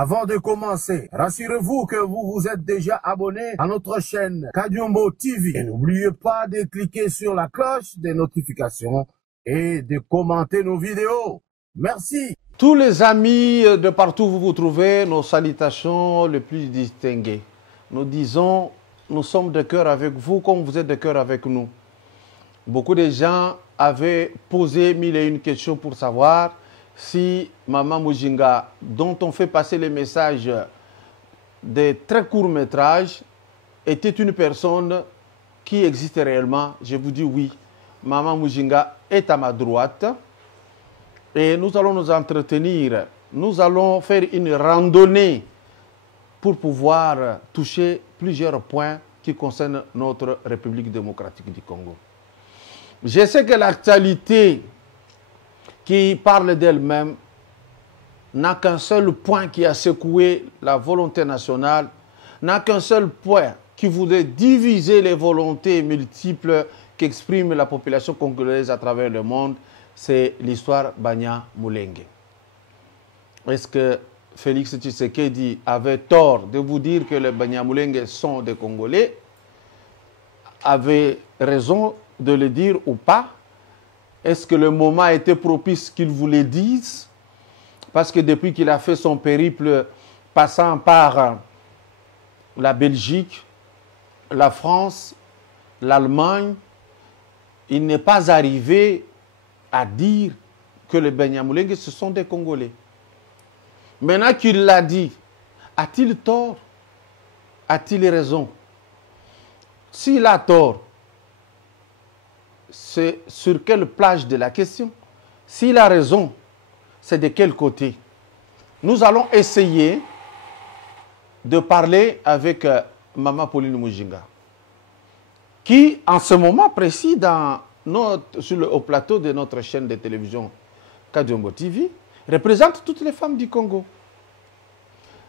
Avant de commencer, rassurez-vous que vous vous êtes déjà abonné à notre chaîne Kadiombo TV. Et n'oubliez pas de cliquer sur la cloche des notifications et de commenter nos vidéos. Merci. Tous les amis de partout où vous vous trouvez, nos salutations les plus distinguées. Nous disons, nous sommes de cœur avec vous comme vous êtes de cœur avec nous. Beaucoup de gens avaient posé mille et une questions pour savoir si Maman Mujinga, dont on fait passer les messages des très courts métrages, était une personne qui existe réellement. Je vous dis oui, Maman Mujinga est à ma droite. Et nous allons nous entretenir, nous allons faire une randonnée pour pouvoir toucher plusieurs points qui concernent notre République démocratique du Congo. Je sais que l'actualité qui parle d'elle-même n'a qu'un seul point qui a secoué la volonté nationale, n'a qu'un seul point qui voudrait diviser les volontés multiples qu'exprime la population congolaise à travers le monde, c'est l'histoire Banya Mulenge. Est-ce que Félix Tshisekedi avait tort de vous dire que les Banya Mulenge sont des Congolais? Avait raison de le dire ou pas? Est-ce que le moment était propice qu'il vous le dise? Parce que depuis qu'il a fait son périple passant par la Belgique, la France, l'Allemagne, il n'est pas arrivé à dire que les Banyamulenge, ce sont des Congolais. Maintenant qu'il l'a dit, a-t-il tort? A-t-il raison? S'il a tort, c'est sur quelle plage de la question? S'il a raison, c'est de quel côté? Nous allons essayer de parler avec Maman Pauline Mujinga, qui, en ce moment précis, au plateau de notre chaîne de télévision Kadiombo TV, représente toutes les femmes du Congo.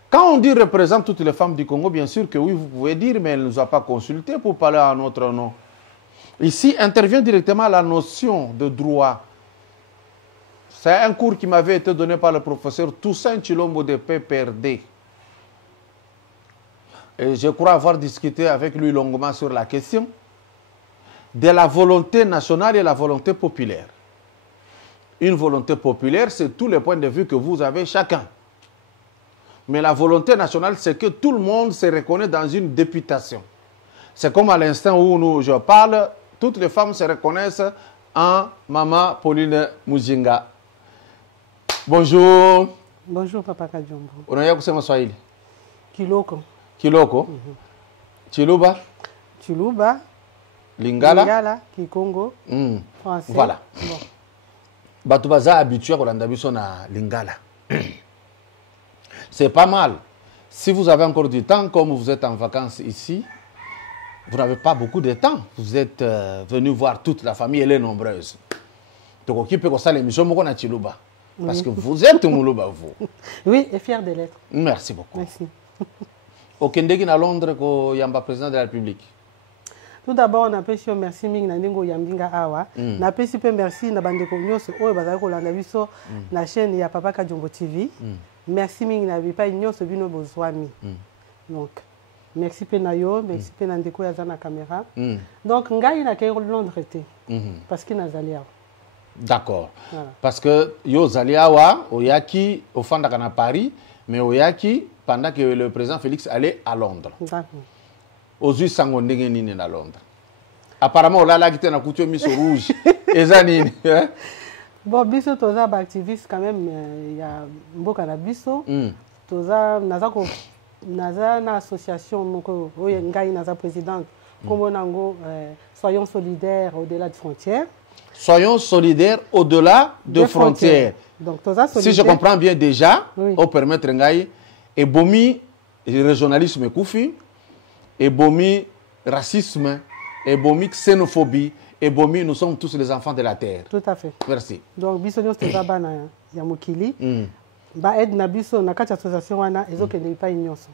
Quand on dit représente toutes les femmes du Congo, bien sûr que oui, vous pouvez dire, mais elle ne nous a pas consulté pour parler à notre nom. Ici intervient directement la notion de droit. C'est un cours qui m'avait été donné par le professeur Toussaint Chilombo de PPRD. Et je crois avoir discuté avec lui longuement sur la question de la volonté nationale et la volonté populaire. Une volonté populaire, c'est tous les points de vue que vous avez chacun. Mais la volonté nationale, c'est que tout le monde se reconnaît dans une députation. C'est comme à l'instant où je parle, toutes les femmes se reconnaissent en Maman Pauline Mujinga. Bonjour. Bonjour, Papa Kadiombo. Unaweza kusema Swahili? Kiloko. Kiloko. Chiluba. Chiluba. Lingala. Lingala, Kikongo. Français. Voilà. Bon. Batu baza habitué kolanda biso na Lingala. C'est pas mal. Si vous avez encore du temps, comme vous êtes en vacances ici, vous n'avez pas beaucoup de temps. Vous êtes venu voir toute la famille, elle est nombreuse. Donc, qui peut ça l'émission Mokona Chiluba? Parce que vous êtes Moulouba, vous. Oui, et fier de l'être. Merci beaucoup. Merci. Au Kendeki à Londres, il y a un président de la République. Tout d'abord, on appelle merci Ming Nandingo Yambinga Awa. On appelle merci na bandeko nyonso oyo bazali kolanda biso na chaîne ya Papa Kadiombo TV. Merci Ming na bipa nyonso bino bozwami. Donc merci pe na yo, merci pe na ndeko ya na caméra. Donc ngai na kay Londres té. Parce que nazali awa. D'accord. Voilà. Parce que yo zali awa oyaki au fanda kana Paris, mais oyaki pendant que le président Félix allait à Londres. D'accord. Aux yeux sango ndenge nini na Londres. Apparemment là là qui était na couture mis au rouge. Ezanini. Bon, biso toza ba activiste quand même il y a mboka na biso. Toza naza na association moko oyo ngai naza présidente. Kombo nango soyons solidaires au-delà des frontières. Soyons solidaires au-delà de frontières. Donc toza solidaire. Si je comprends bien déjà, oui. Au permettre ngai et bomi régionalisme koufi et bomi racisme et bomi xénophobie et bomi nous sommes tous les enfants de la terre. Tout à fait. Merci. Donc biso nyonso toza bana ya mokili. Ba aide na biso na kati association wana ezokende pa nyonso.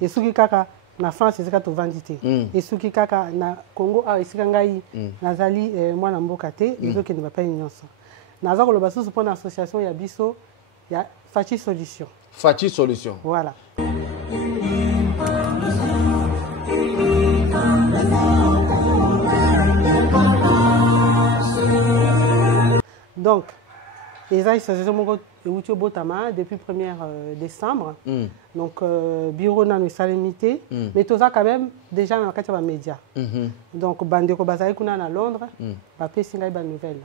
Esuki kaka na France ezaka to vandité. Esuki kaka na Congo a esika ngai nazali mwana mboka te ezokende pa nyonso. Naza koloba susu pour na association ya biso ya Fachi Solution. Fachi Solution. Voilà. Donc, les associations Botama depuis 1er décembre. Donc, bureau dans le salimité. Mais tout ça, quand même, déjà dans les médias. Donc, Bandeko Bazaï Kuna à Londres, Papé Singaï Ban Nouvelle.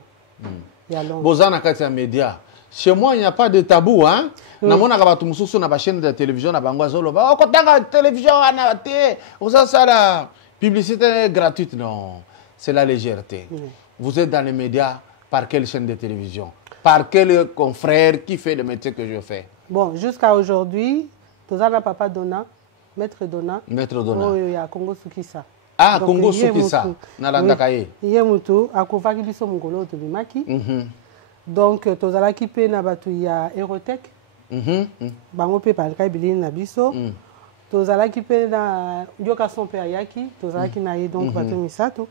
Bozana Katia Média. Chez moi, il n'y a pas de tabou. Hein? Na mona kabatu mususu na chaîne de télévision na bangwa zolo. Ba ko tanga télévision na té. Osa sala publicité gratuite non. C'est la légèreté. Vous êtes dans les médias par quelle chaîne de télévision? Par quel confrère qui fait le métier que je fais? Bon, jusqu'à aujourd'hui, Tozana Papa Dona, Maître Dona. Maître Dona. Oh, il y a Congo Sukisa. Ah, donc, Congo Sukisa. Nalandakaye. Yemutu, Akovaki Biso Mongolo Tobimaki. Donc, Tozala Kipe Nabatu, il y a Aerotech. Bango Pe Palkai Bilin Nabiso. Tozala Kipe na Yoka Son Pe Ayaki. Tozala Kinaye, donc Batu Misato.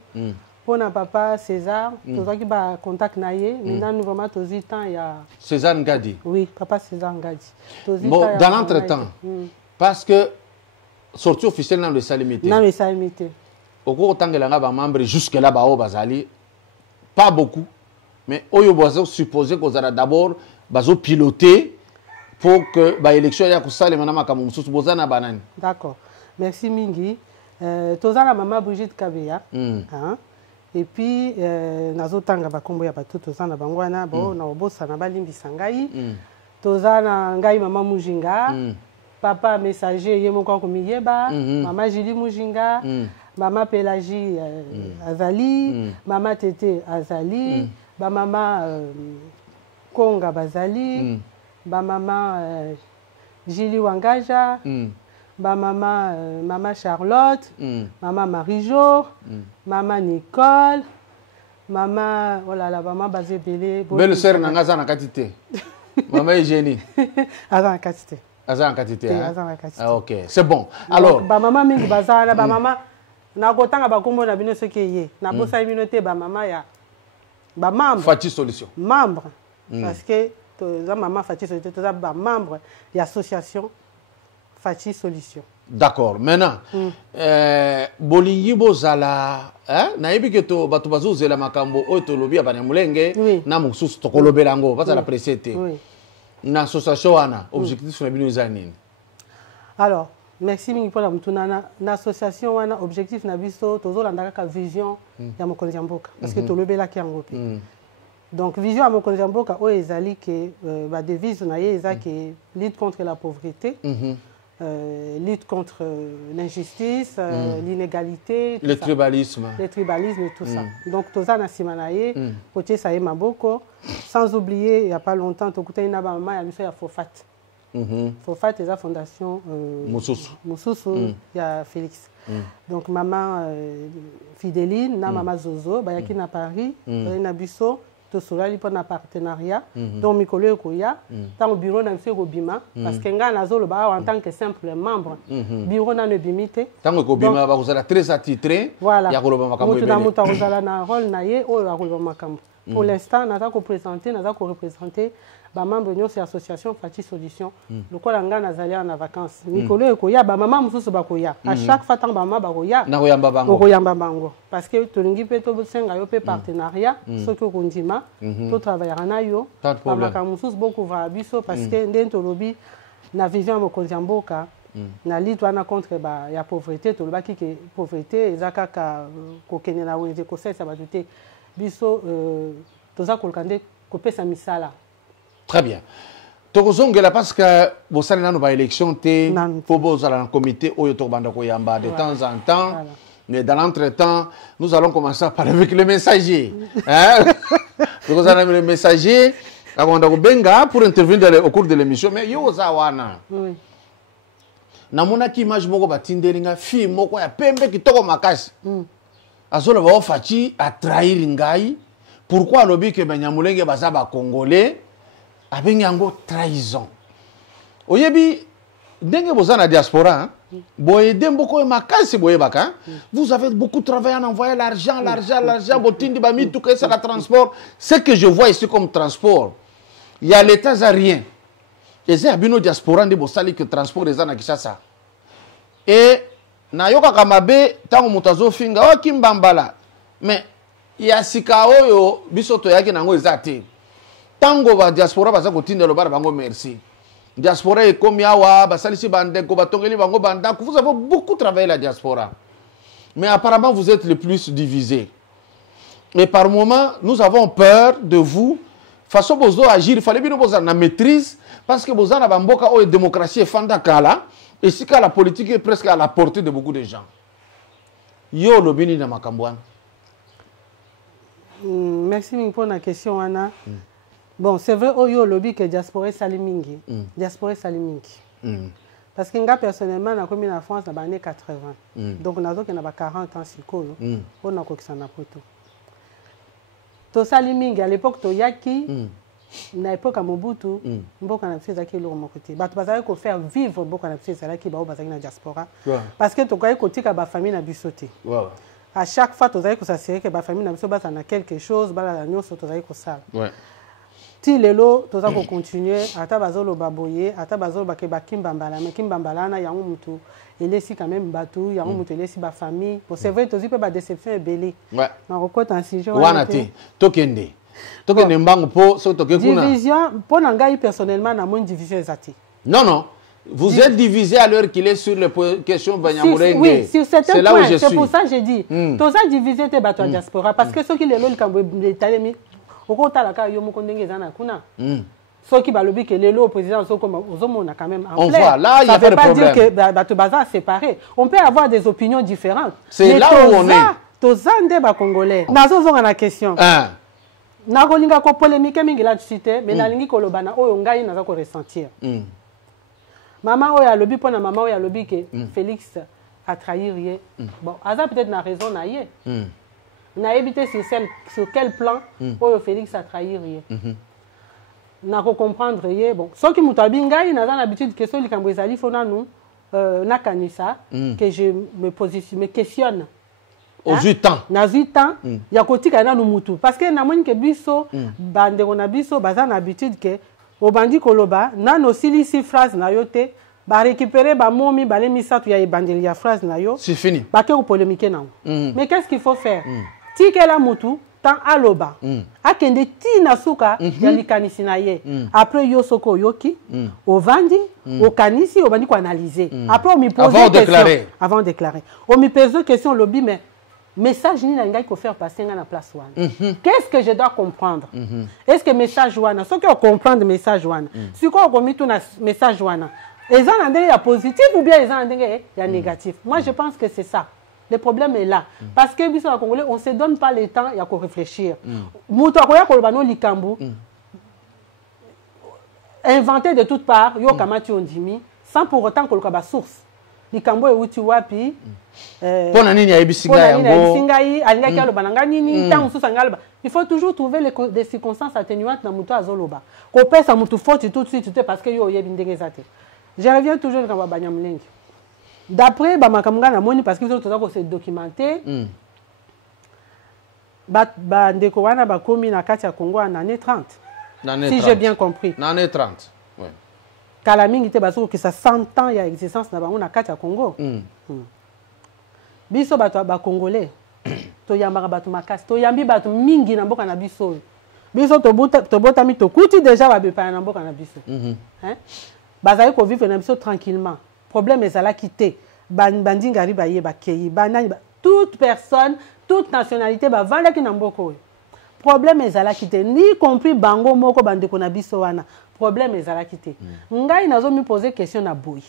Pour na papa César, Tozala qui ba contact naye. Maintenant, nous vraiment Tozi temps il y a. César Ngadi. Oui, papa César Ngadi. Bon, dans l'entretemps, parce que sortie officielle dans le salimité. Dans le salimité. Au cours de temps que membre jusque là bas au Bazali, pas beaucoup, mais oyo bozo supposé qu'on a d'abord bazo piloter pour que l'élection ya kusale manama kama mususu bozana banani. D'accord. Merci Mingi. Tozana maman Brigitte Kabeya. Hein? Et puis nazotanga bakombo ya bato tozana bangwana bo na obosa na balimbi sangai. Tozana ngai maman Mujinga. Papa messager yemoko komiyeba, maman Julie Mujinga. Maman Pélagie Azali, maman Tété Azali, maman Konga Bazali, maman Julie Wangaja, maman Charlotte, maman Marie-Jo, maman Nicole, maman oh là là, maman Bazébélé. Belle sœur Nangaza na katité. Maman Eugénie. Azan katité. Azan katité. Ah OK, c'est bon. Alors, maman mingi bazana, maman na kotanga bakombo na bino soki ye na bosa communauté ba mama ya ba membre Fachi Solution membre parce que za mama Fachi Solution to ba membre ya association Fachi Solution. D'accord. Maintenant bolingi bozala na yebi to batu bazuzela makambo oyo to lobi abana mulenge na mususu to kolobela ngo bazala presete na association wana objectif na bino ezanini? Alors merci mingi pour la mtunana na association wana objectif na biso tozolanda kaka vision ya mokonzi ya mboka parce que tolobela ki yango pe. Donc vision ya mokonzi ya mboka oyo ezali ke ba devise na ye eza ke lutte contre la pauvreté, lutte contre l'injustice, l'inégalité, le tribalisme et tout ça. Donc toza na sima na ye côté ça ye maboko, sans oublier il y a pas longtemps tokutani na ba mama ya biso ya Fofat. Fofat est la fondation Moussousou, il y a Félix. Donc maman Fidéline, maman Zozo, bayaki na Paris, na biso, to solali pour un partenariat. Donc Mikolo Koya, dans le bureau na monsieur Robima, parce que nga na zolo ba en tant que simple membre, bureau na ne bimité. Tant que Robima ba kozala très attitré, ya koloba makambo ebele. Mutu na kozala na rôle na ye o ya koloba makambo. Pour l'instant, naza ko présenter, naza ko représenter ba membre de l'association Fachi Solution. Le quoi nga nazali en vacances. Mikolo Ekoya ba maman mususu ba koya. À chaque fois tant ba mama ba koya. Na koyamba bango. Koyamba bango. Parce que tolingi pe to senga yo pe partenariat, ce que kondima, to travailler na yo. Ba maka mususu beaucoup va biso parce que ndento lobi na vision mo konjamboka. Na lutte wana contre ba ya pauvreté to lobaki ke pauvreté ezaka ka kokene na wenze ko sesa ba tuté. Biso toza kolkande kopesa misala. Très bien. Tokozongela parce que vous savez dans nos élections pour vous aller en comité au Yotobanda Koyamba de temps en temps. Mais dans l'entretemps, nous allons commencer à parler avec les messagers. Nous allons les messagers avant de benga pour intervenir au cours de l'émission. Mais yo zawana. Oui. Na mona ki image moko batindelinga fi moko ya pembe kitoko makasi. Azola ba Fachi a trahir ngai. Pourquoi lobi que Banyamulenge baza ba congolais avec yango trahison? Oyebi ndenge boza na diaspora, boye demboko makasi boye baka. Vous avez beaucoup travaillé en envoyant l'argent, botindi ba mi tout que c'est la transport. Ce que je vois ici comme transport, il y a l'État za rien. eza ya bino diaspora nde bosali ke transport eza na Kinshasa et nayoka mabe tango moto azofinga o kimbambala mais ya sika oyo biso toyaki nango eza te tango ba diaspora baza kotinda lo bara bango merci diaspora ekomi awa basalisi bandeko batongeli bango bandako. Vous avez beaucoup travaillé la diaspora mais apparemment vous êtes les plus divisés et par moment nous avons peur de vous façon bozo agir il fallait bien bozo na maîtrise parce que bozo na bamboka o démocratie et fanda kala et si la politique est presque à la portée de beaucoup de gens. Yo lobini na makambwana. Merci pour la question, Anna. Bon, c'est vrai, au lobby que diaspora salimingi. Diaspora salimingi. Parce que moi, personnellement, j'ai commis en France dans les années 80. Donc, on a 40 ans, on a fait ça. To salimingi, à l'époque, to yaki, à l'époque, à Mobutu, on a fait ça qui est l'autre côté. Bah, tu vas faire vivre, on a fait ça qui est la diaspora. Parce que tu as côté que la famille n'a pas sauté. À chaque fois, tu as s'assurer que la famille n'a pas quelque chose, la nuit, tu as ça. Si les lots, tu as continuer, à ta bazolo baboye, à ta bazolo bakimbambala, mais kimbambala, il y a un moutou, il est quand même batou, il y a un moutou, il est ma famille. C'est vrai, tu as pas de déception et belé. Ouais. On recote un sujet. Wanati, tokende. Tokende mbango po, so tokekuna. Division, pour n'engager personnellement, n'a moins de division exacte. Non, non. Vous êtes divisé à l'heure qu'il est sur les questions Banyamulenge. Oui, sur certains points. Là où c'est pour ça que j'ai dit. Tout ça divisé te bateau diaspora. Parce que ceux qui les lots, quand vous talemi, au côté la carte, yomo kondenge zana kuna. Ceux qui balobi que les lots président sont comme aux hommes on a quand même. On voit là, il y a pas de problème. Ça veut pas dire que bateau bazar séparé. On peut avoir des opinions différentes. C'est là où on est. Tout ça ndé ba congolais. Nazo zonga na question. Nakolinga ko polémique mingi là cité, mais nalingi ko lobana oyo ngai naza ko ressentir. Maman oya lobby pour na maman oya lobby que Félix a trahi rien. Bon, Aza peut-être n'a raison na yé. Na évité sur quel plan oyo Félix a trahi rien. Na ko comprendre yé. Bon, ce qui mutabi ngai na l'habitude que ceux qui kambo ezali fona nous na kanisa que je me questionne. Aux 8 ans. Na 8 ans, ya kotika na mutu parce que na moni que biso bande on a biso baza na habitude que au bandi koloba na no sili si phrase na yote ba récupérer ba momi ba lemisa tu ya ebandeli ya phrase na yo. C'est fini. Ba ke ko polémiquer na. Mais qu'est-ce qu'il faut faire? Ti que la mutu tant aloba. Akende ti na suka ya likanisi na ye. Après yo soko yoki au vandi au kanisi au bandi ko analyser. Après on me pose question avant de déclarer. On me pose question lobby mais message ni n'engaille qu'on faire passer dans la place one. Qu'est-ce que je dois comprendre? Est-ce que message one, ce qu'on comprendre message one, si quoi on met tout message one, ils ont un délai positif ou bien ils ont un délai négatif. Moi je pense que c'est ça. Le problème est là parce que biso Congolais on se donne pas le temps, il y a qu'on réfléchir. Muto akoya ko bano likambu. Inventé de toutes parts, yo kamati ondimi sans pour autant que le kaba source. Likambo e uti wapi pona nini ayibisinga yango il faut toujours trouver des circonstances atténuantes dans muto azoloba ko pesa mutu faute tout de suite parce que yo yebi ndenge zate. Je reviens toujours quand Banyamulenge d'après ba makamanga na moni parce que tout ça ko se documenter ba ndeko wana ba komi na kati ya Congo en année 30 si j'ai bien compris en année 30 ouais. Kalamingi te baso que ça 100 ans il y a existence na bango na kati ya Congo. Biso bato ba congolais to yambaka bato makasi to yambi bato mingi na mboka na biso. Biso to botami to kuti déjà ba bepa na mboka na biso. Hein? Bazali ko vivre na biso tranquillement. Problème ezala quitté. Bandingari ba yeba kei banani toute personne, toute nationalité ba vanda ki na mboko. Problème ezala quitté ni compris bango moko bandeko na biso wana. Problème ezala quitté. Ngai nazo mi poser question na boy.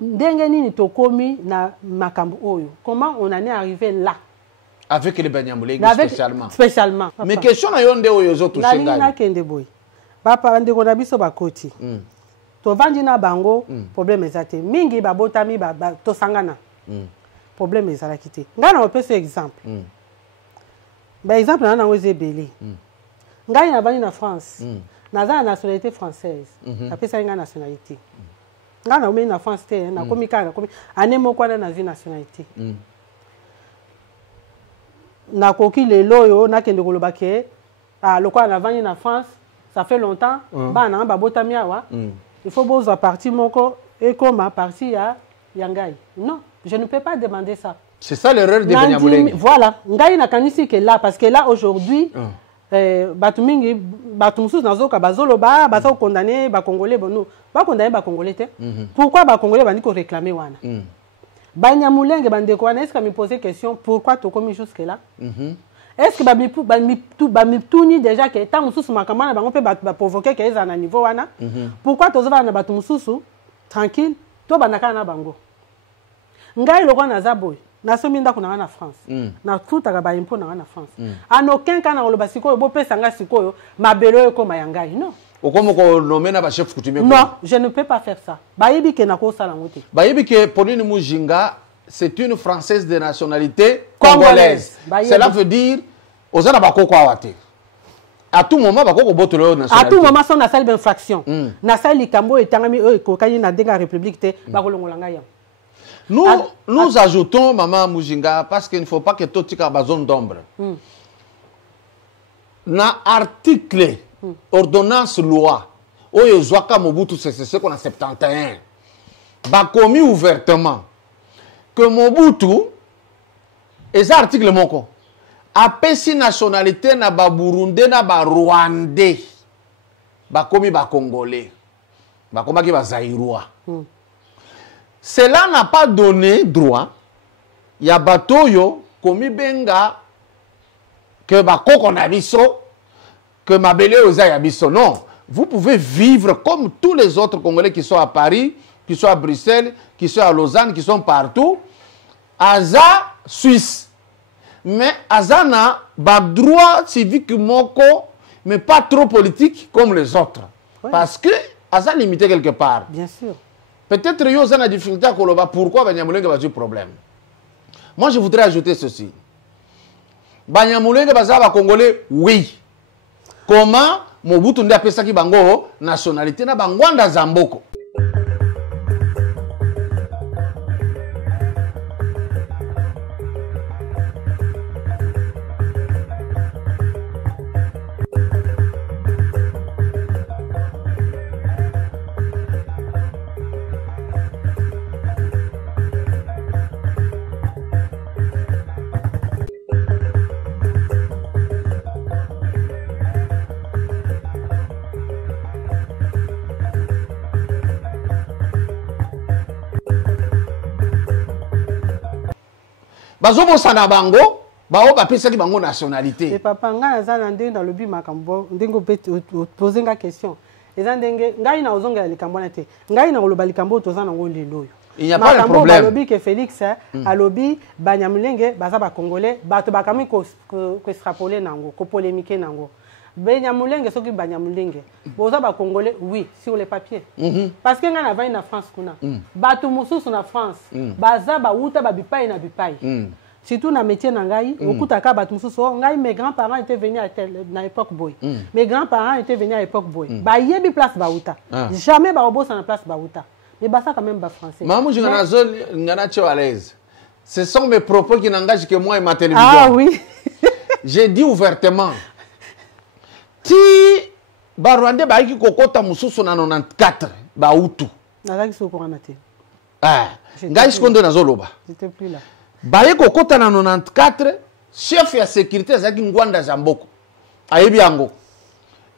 Ndenge nini tokomi na makambo oyo? Comment on en est arrivé là? Avec les Banyamulenge spécialement. Mais question na yonde oyo zo toucher ngai. Na kende boy. Papa ndeko na biso bakoti. To vandi na bango, problème ezate. Mingi ba botami ba to sangana. Problème ezala quitté. Ngai na opesa exemple. Par exemple na ngweze belé. Ngai na bani na France. Naza na nationalité française. Apesa nga nationalité. Nga na umi na France te na komi ka na komi ane moko na nazi nationalité. Na koki lelo yo na kende koloba ke lokwa na vani na France ça fait longtemps bana babotami awa il faut boza parti moko et comme parti ya yangai. Non, je ne peux pas demander ça. C'est ça l'erreur de Banyamulenge. Voilà, ngai na kanisi que là parce que là aujourd'hui batumingi batumusu nazoka bazoloba bazo condamner ba congolais bono ba condamner ba congolais te. Pourquoi ba congolais bandi ko réclamer wana? Banyamulenge bandeko wana est-ce que me poser question pourquoi to commis jusque là? Est-ce que bami déjà que tant mususu makamana bango pe ba provoquer que ezana niveau wana? Pourquoi to zova na batu mususu tranquille to banaka na bango? Ngai loko na zaboy na somi ndako na France. Na tutaka ba impôt na France. En aucun cas na lo basiko bo pesa nga sikoyo mabelo eko mayangai non. Okomo ko nommer na ba chef coutumier. Non, je ne peux pas faire ça. Bayebi ke na ko sala ngote. Bayebi ke Pauline Mujinga c'est une Française de nationalité congolaise. Cela veut dire ozana bakoko awate. À tout moment bakoko botolo nationalité. À tout moment son na salle d'infraction. Na salle likambo etangami ko kani na denga république te bakolongolanga yam. Nous ajoutons Maman Mujinga parce qu'il ne faut pas que tout tika ba zone d'ombre. Na article ordonnance loi oyo zwaka Mobutu c'est qu'on a 71. Ba commis ouvertement que Mobutu et article moko apesi nationalité na ba Burundais na ba Rwandais ba komi ba Congolais ba komaki ba Zaïrois. Cela n'a pas donné droit ya batoyo komi benga que ba koko na biso que mabele oza ya biso. Non, vous pouvez vivre comme tous les autres Congolais qui sont à Paris, qui sont à Bruxelles, qui sont à Lausanne, qui sont partout. Aza Suisse. Mais Aza n'a pas droit civique moko, mais pas trop politique comme les autres. Oui. Parce que Aza limité quelque part. Bien sûr. Peut-être qu'il y a une difficulté à Koloba. Pourquoi Banyamulenge a eu problème? Moi, je voudrais ajouter ceci. Banyamulenge va Congolais, oui. Comment Mobutu nde apesaki bango nationalité na bangwanda Zamboko? Bazobo sana bango, bao bapesaki bango nationalité. Et papa nga nazana ndenge dans le but makambo ndengo peut poser nga question. Eza ndenge ngai na ozonga likambo na te. Ngai na oloba likambo tozana ngo lelo. Il n'y a pas de problème. Alobi que Félix alobi Banyamulenge baza ba congolais bato bakami ko extrapoler nango, ko polémiquer nango. Banyamulenge soki Banyamulenge boza ba congolais oui sur les papiers. Parce que nga na vai na France kuna. Bato mususu na France baza ba uta ba bipai na bipai. Surtout na métier na ngai okutaka bato mususu ngai mes grands-parents étaient venus à l'époque boy. Mes grands-parents étaient venus à l'époque boy. Ba yebi place ba uta. Jamais ba obosa na place ba uta. Mais bah ça quand même pas français. Maman, je n'ai zone à l'aise. Ce sont mes propos qui n'engagent que moi et ma télévision. Ah oui. J'ai dit ouvertement. Ti Barwande ba ki kokota mususu na 94 ba utu. Na ki soko na te. Ah, ngai sikondo na zoloba. J'étais plus là. Ba ye kokota na 94 chef ya sécurité zaki ngwanda Zamboko. Ayebi yango.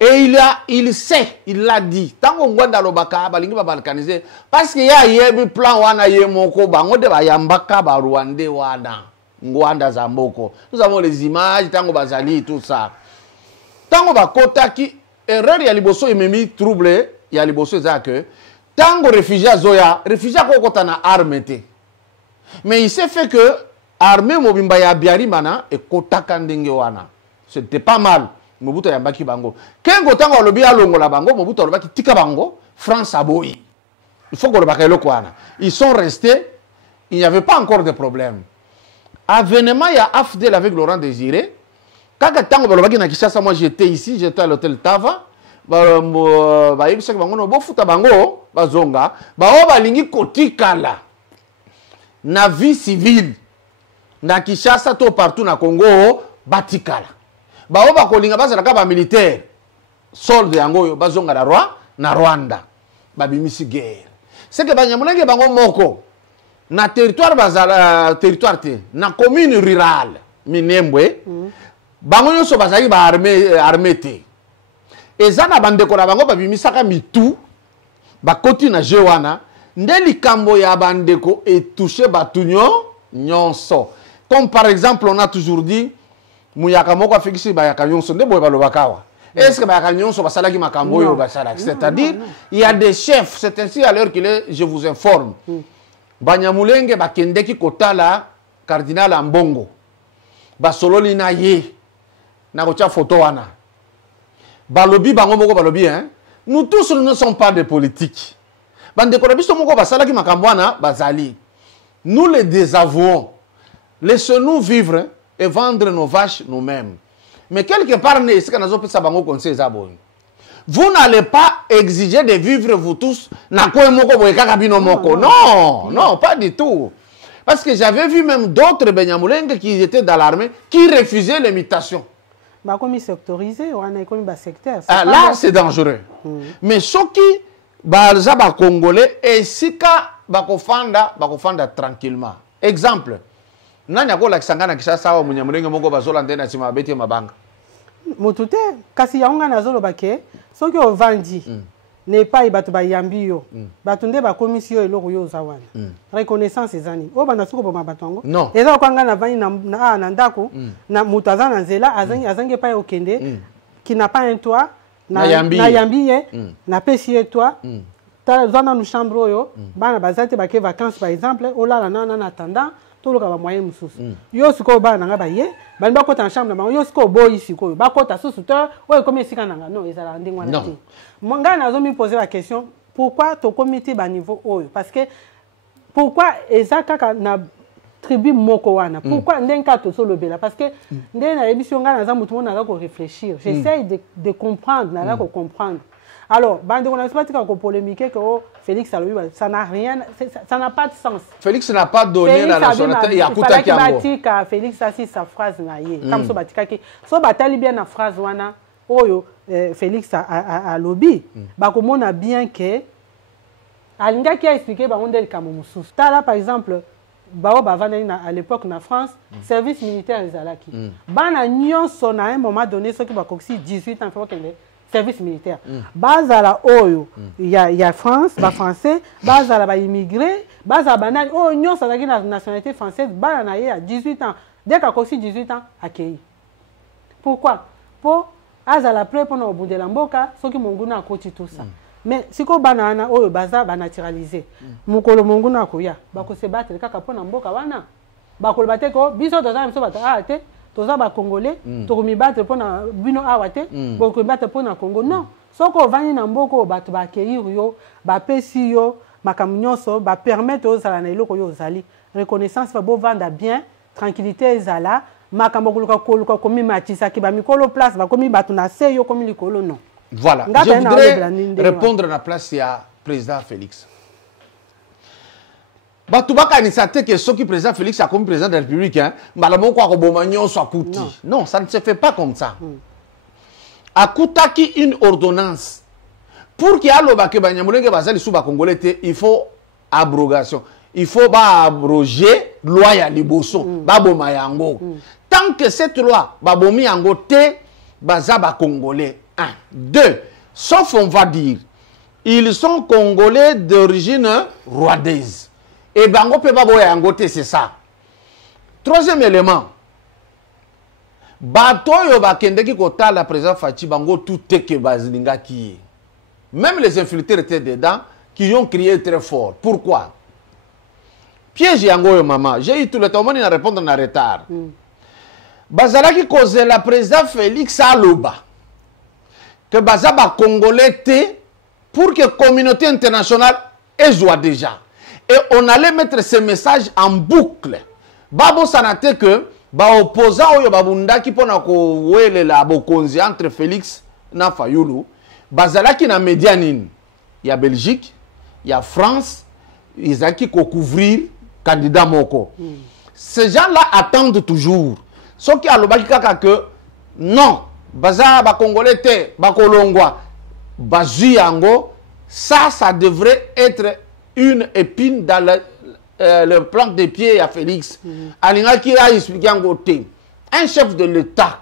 Et il sait, il l'a dit. Tant qu'on voit dans le baka, balingi ba balkaniser parce qu'il y a yebi plan wana yemoko bango de ba yambaka ba Rwandais wana. Ngwanda Zamboko. Nous avons les images tango bazali tout ça. Tango ba kotaki erreur ya liboso ememi trouble ya liboso za que tango réfugié zoya, réfugié ko kotana armée te. Mais il s'est fait que armée mobimba ya biari mana et kotaka ndenge wana. C'était pas mal. Mobutu yambaki bango. Kengo tango alobi alongola bango, Mobutu alobaki tika bango, France aboyi. Il faut que le bakelo kwana. Ils sont restés, il n'y avait pas encore de problème. Avènement il y a AFDEL avec Laurent Désiré. Kaka tango balobaki na Kinshasa, moi j'étais ici, j'étais à l'hôtel Tava. Ba yebisa bango no bofuta bango bazonga, ba o balingi kotikala. Na vie civile. Na Kinshasa to partout na Congo batikala. Baoba kolinga bazalaka ba militaire. solde yango bazonga na Rwanda babimisi guerre c'est que Banyamulenge bango moko na territoire bazala territoire te na commune rurale Minembwe bango nyonso bazali ba armée te ezana bandeko na bango babimisaka mitu bakoti na jewana nde likambo ya bandeko etouché batunyo nyonso comme par exemple on a toujours dit muyaka moko afiksi bayaka nyonso nde boye balobakawa est-ce que bayaka nyonso basalaki makambo yo basala c'est-à-dire il y a des chefs c'est ainsi à l'heure qu'il est je vous informe Banyamulenge bakendeki kotala cardinal Ambongo basololi na ye na kotia photo wana balobi bango moko balobi hein nous tous nous ne sommes pas des politiques bandeko na biso moko basalaki makambo wana bazali nous les désavouons laissez-nous vivre et vendre nos vaches nous-mêmes mais quelque part ne esika nazo pesa bango conseil za boy vous n'allez pas exiger de vivre vous tous na ko moko boye kaka bino moko non pas du tout parce que j'avais vu même d'autres Banyamulenge qui étaient dans l'armée qui refusaient l'imitation. Bah comme ils sectorisé, on a comme secteur. Là c'est dangereux. Mais ceux qui baza ba congolais et sika ba kofanda tranquillement. Exemple. Nani akola kisanga na Kinshasa wa Munyamulenge moko bazola ndena sima beti mabanga. Motute kasi yaunga nazolo bake soki ovandi ne pas bato ba yambi yo bato nde ba commission eloko yo zawana reconnaissance ezani o bana suko boma batongo eza kwanga na vani na ndako na mutaza na nzela azangi pa okende qui n'a pas un toit na yambi ye na pesi toi ta zona no chambre yo bana bazate ba ke vacances par exemple o la na attendant tout le ka ba moyen mususu yo siko bana nga ba ye bani ba kota en chambre na yo siko boyi siko ba kota susu to o comme sika nanga non ezala ndingwa na ti Monga n'a jamais posé la question pourquoi ton comité à niveau haut parce que pourquoi ezaka na tribu mokowana pourquoi ndenka to solo bela parce que ndena émission ngana za mutu na ko réfléchir j'essaie de comprendre na ko comprendre alors bande on a pas ko polémiquer que Félix Alobi ça n'a rien ça n'a pas de sens Félix n'a pas donné la nationalité ya kuta kiambo Félix assis sa phrase na ye comme so batika ki so batali bien na phrase wana oyo Félix a lobby bakomona bien que alinga qui a expliqué ba ondel kamomusu tala par exemple bao bavana à l'époque na France service militaire ezalaki bana nyonso na un moment donné ceux qui ba koksi 18 ans faut que service militaire bazala oyo ya France ba français bazala ba immigré bazala banani oyo nyonso azaki na nationalité française bana na ye à 18 ans dès qu'a koksi 18 ans accueilli pourquoi pour azala prêt pour nous bouder la mboka soki monguna akoti tout ça mais siko banana oyo baza ba naturaliser mukolo monguna akoya bako se battre kaka pour na mboka wana bakolo bateko biso toza biso bata te toza ba congolais to komi battre pour na bino awate bako battre pour na Congo non soko vani na mboko bato ba accueillir yo ba pesi yo makamunyoso ba permettre aux ala na iloko yo zali reconnaissance va bo vendre bien tranquillité ezala makambo koluka komi matisa ki ba mikolo place ba komi batu na seyo komi likolo non. Voilà. Je voudrais répondre à la place à président Félix. Batu baka ni sate que ce qui président Félix a comme président de la République hein, malamo kwa ko bomanyo so akuti. Non, ça ne se fait pas comme ça. Akutaki une ordonnance pour qu'il y a le baké Banyamulenge bazali sous ba congolais il faut abrogation. Il faut pas abroger loi ya liboso ba boma yango. Tant que cette loi ba bomi yango te baza ba congolais. 1 2 sauf on va dire ils sont congolais d'origine rwandaise et bango pe ba boya yango te c'est ça. Troisième élément bato yo ba kendeki kota la président Fachi bango tout que bazilinga ki même les infiltrés étaient dedans qui ont crié très fort. Pourquoi? Piège yango yo mama, j'ai eu tout le temps à répondre en retard. Bazalaki cause la président Félix Aloba que bazaba congolais té pour que la communauté internationale soit déjà. Et on allait mettre ce message en boucle. Babo sanate que ba opposant oyo babunda ki pona ko wele la bokonzi entre Félix na Fayulu bazalaki na média nini ya Belgique, ya France, ils ont qui couvrir candidat moko. Ces gens-là attendent toujours. Ce qui a le kaka que non, baza ba congolais te ba kolongwa bazui yango, ça devrait être une épine dans le plan de pied à Félix. Alinga qui a expliqué en côté. Un chef de l'État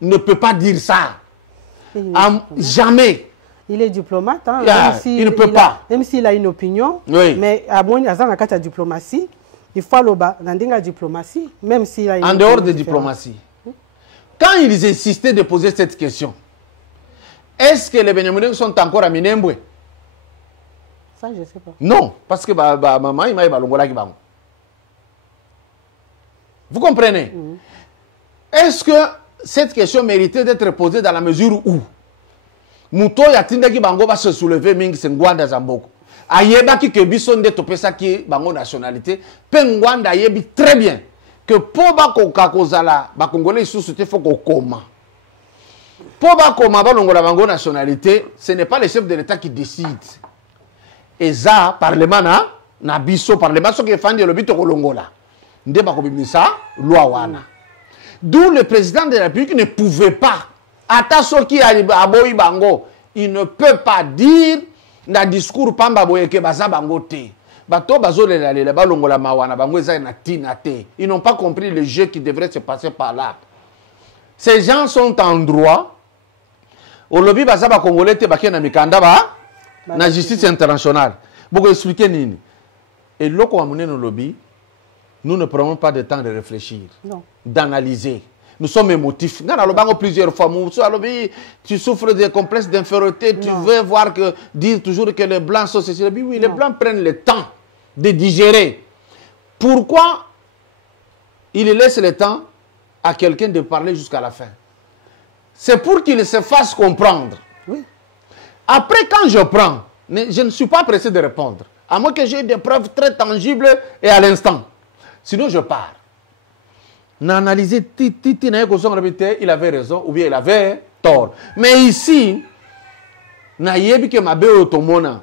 ne peut pas dire ça. Jamais. Il est diplomate, hein, il ne peut pas. Même s'il a une opinion, oui. Mais à bon, la diplomatie, il faut dans la diplomatie, même s'il a une en dehors de diplomatie. Quand ils insistaient de poser cette question, est-ce que les Bényamounais sont encore à Minembwe? Ça, je ne sais pas. Non, parce que maman, il m'a dit vous comprenez? Est-ce que cette question méritait d'être posée dans la mesure où Mouto yatinda ki bango va se soulever mingi sengwanda zamboko. Ayeba ki ke bisonde topesa ki bango nationalité. Pengwanda ayebi très bien que po ba koka kozala ba congolais sous te faut koma. Po ba koma ba longola bango nationalité, ce n'est pas le chef de l'État qui décide. Et ça parlement na biso parlement so ke fandi le bito kolongola. Nde ba ko bimisa loi wana. D'où le président de la République ne pouvait pas. Il ne peut pas dire dans le discours pamba boyeke baza bango te. Bato bazole la balongola mawana bango eza na tina te. Ils n'ont pas compris le jeu qui devrait se passer par là. Ces gens sont en droit. Au lobby baza ba congolais te bakena mikanda ba na justice internationale. Boko expliquer nini. Et loko amune no lobby, nous ne prenons pas de temps de réfléchir, d'analyser. Nous sommes émotifs. Nous avons plusieurs fois. Tu souffres des complexes d'infériorité. Tu veux voir que dire toujours que les blancs sont ceci. Oui, les blancs prennent le temps de digérer. Pourquoi il laisse le temps à quelqu'un de parler jusqu'à la fin? C'est pour qu'il se fasse comprendre. Oui. Après, quand je prends, je ne suis pas pressé de répondre. À moins que j'ai des preuves très tangibles et à l'instant. Sinon, je pars. N'analyser il avait raison ou bien il avait tort. Mais ici, nayebi ke mabe otomona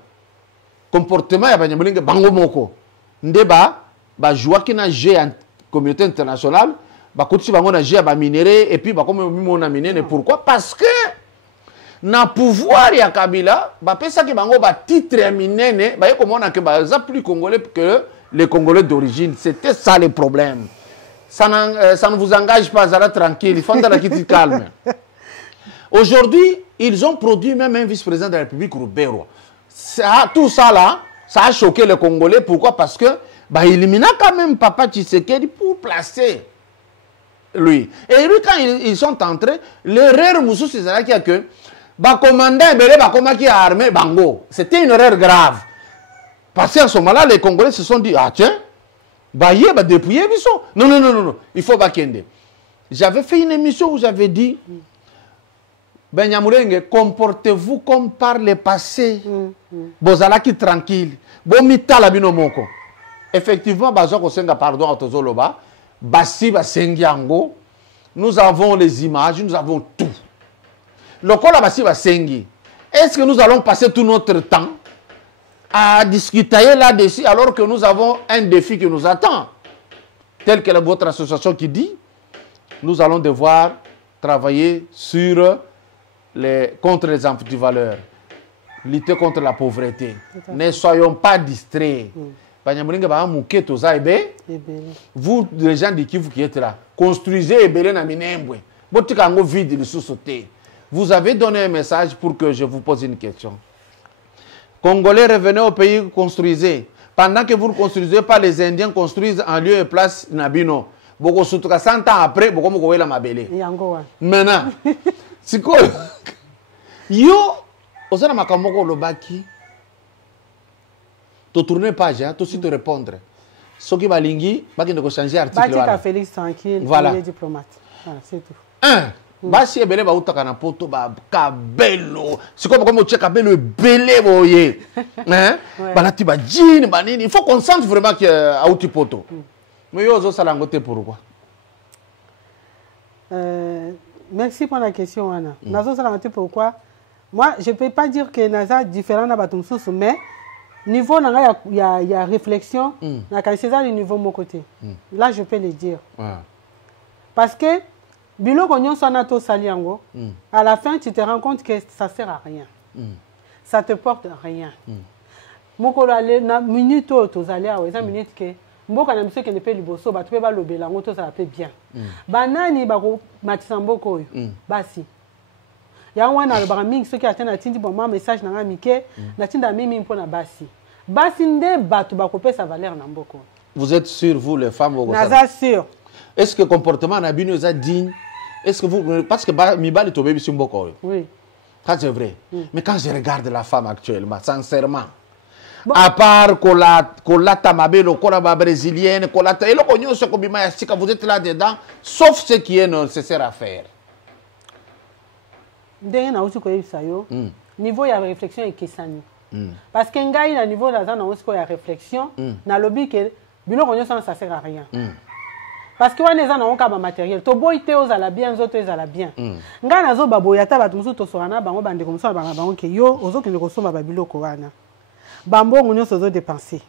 comportement ya banyamulinga bango moko ndeba ba joie ki na jeu en communauté internationale ba kotisi bango na jeu ba minéré et puis ba comme mimona minene. Pourquoi? Parce que na pouvoir ya Kabila ba pesa ki bango ba titre minene ba yekomona ke ba za plus congolais que les Congolais d'origine. C'était ça le problème. Ça ne vous engage pas, Zara, tranquille. Il faut dans la quitte calme. Aujourd'hui, ils ont produit même un vice-président de la République, Roubero. Tout ça là, ça a choqué les Congolais. Pourquoi? Parce que il élimina quand même Papa Tshisekedi pour placer lui. Et lui, quand ils sont entrés, l'erreur Moussou, c'est ça qui a que commandant Belé, qui a armé Bango. C'était une erreur grave. Parce qu'à ce moment-là, les Congolais se sont dit, ah tiens, dépouiller biso. Non, il faut bakende. J'avais fait une émission où j'avais dit Benyamurenge, comportez-vous comme par le passé. Bozalaki tranquille. Bomita la binomoko. Effectivement, bazoko senga pardon atozoloba. Basi basengi yango. Nous avons les images, nous avons tout. Lokola basi basengi. Est-ce que nous allons passer tout notre temps à discuter là-dessus alors que nous avons un défi qui nous attend, tel que votre association qui dit, nous allons devoir travailler contre les antivaleurs, lutter contre la pauvreté. Ne soyons pas distraits. Vous, les gens de Kivu qui êtes là, construisez Ebele na Minembwe. Vous avez donné un message pour que je vous pose une question. Congolais, revenez au pays, construisez. Pendant que vous ne construisez pas, les Indiens construisent en lieu et place Nabino. Beaucoup 100 ans après, beaucoup de la mabélé. Maintenant, c'est quoi? Yo, osana makamoko lobaki. Tu tournes page, tu aussi te répondre. Ce qui va lingi, va qu'il ne changer article. Batika Félix tranquille, voilà. Il est diplomate. Voilà, c'est tout. Basi ebele ba utaka na poto ba kabelo. C'est comme tu kabelo belé boye. Hein? Balati ba jean banini. Il faut qu'on sente vraiment qu'il y a outi poto. Mais yo zo sala ngote pourquoi? Merci pour la question Anna. Nazo sala ngote pourquoi? Moi, je peux pas dire que Naza différent na batum sous mais niveau na il y a réflexion na quand c'est ça le niveau mon côté. Là je peux le dire. Parce que biloko nyonso wana tosali yango à la fin tu te rends compte que ça sert à rien ça te porte rien mokolo ale na minute oyo tozali awa eza minute ke mboka na biso ekende mpe liboso bato mpe balobela yango tozala mpe bien banani bakomatisa mboka oyo basi yango wana alobaka mingi soki ate natindi bomwa message na nga mike natinda mingi mpo na basi basi nde bato bakopesa valeur na mboka oyo. Vous êtes sûr, vous les femmes, naza sûr. Est-ce que le comportement na bino est digne? Est-ce que vous, parce que mibali to baby simboko oyo. Oui. Ça c'est vrai. Mais quand je regarde la femme actuellement, sincèrement, bon. À part kolata mabelo, kolaba brésilienne, kolata, et le cognon se kobima ya sika, vous êtes là dedans, sauf ce qui est nécessaire à faire. Ndenge na usi koyebisa yo, niveau ya réflexion ekesani. Parce que ngai na niveau la zana usi koya réflexion, na lobby que biloko nyonso ça sert à rien. Parce que wana eza na onka ba matériel to boy te ozala bien zoto ezala bien nga nazo baboya ta bato musu to sorana bango bande comme ça bango ke yo ozokende kosomba ba biloko wana bambongo nyonso zo dépenser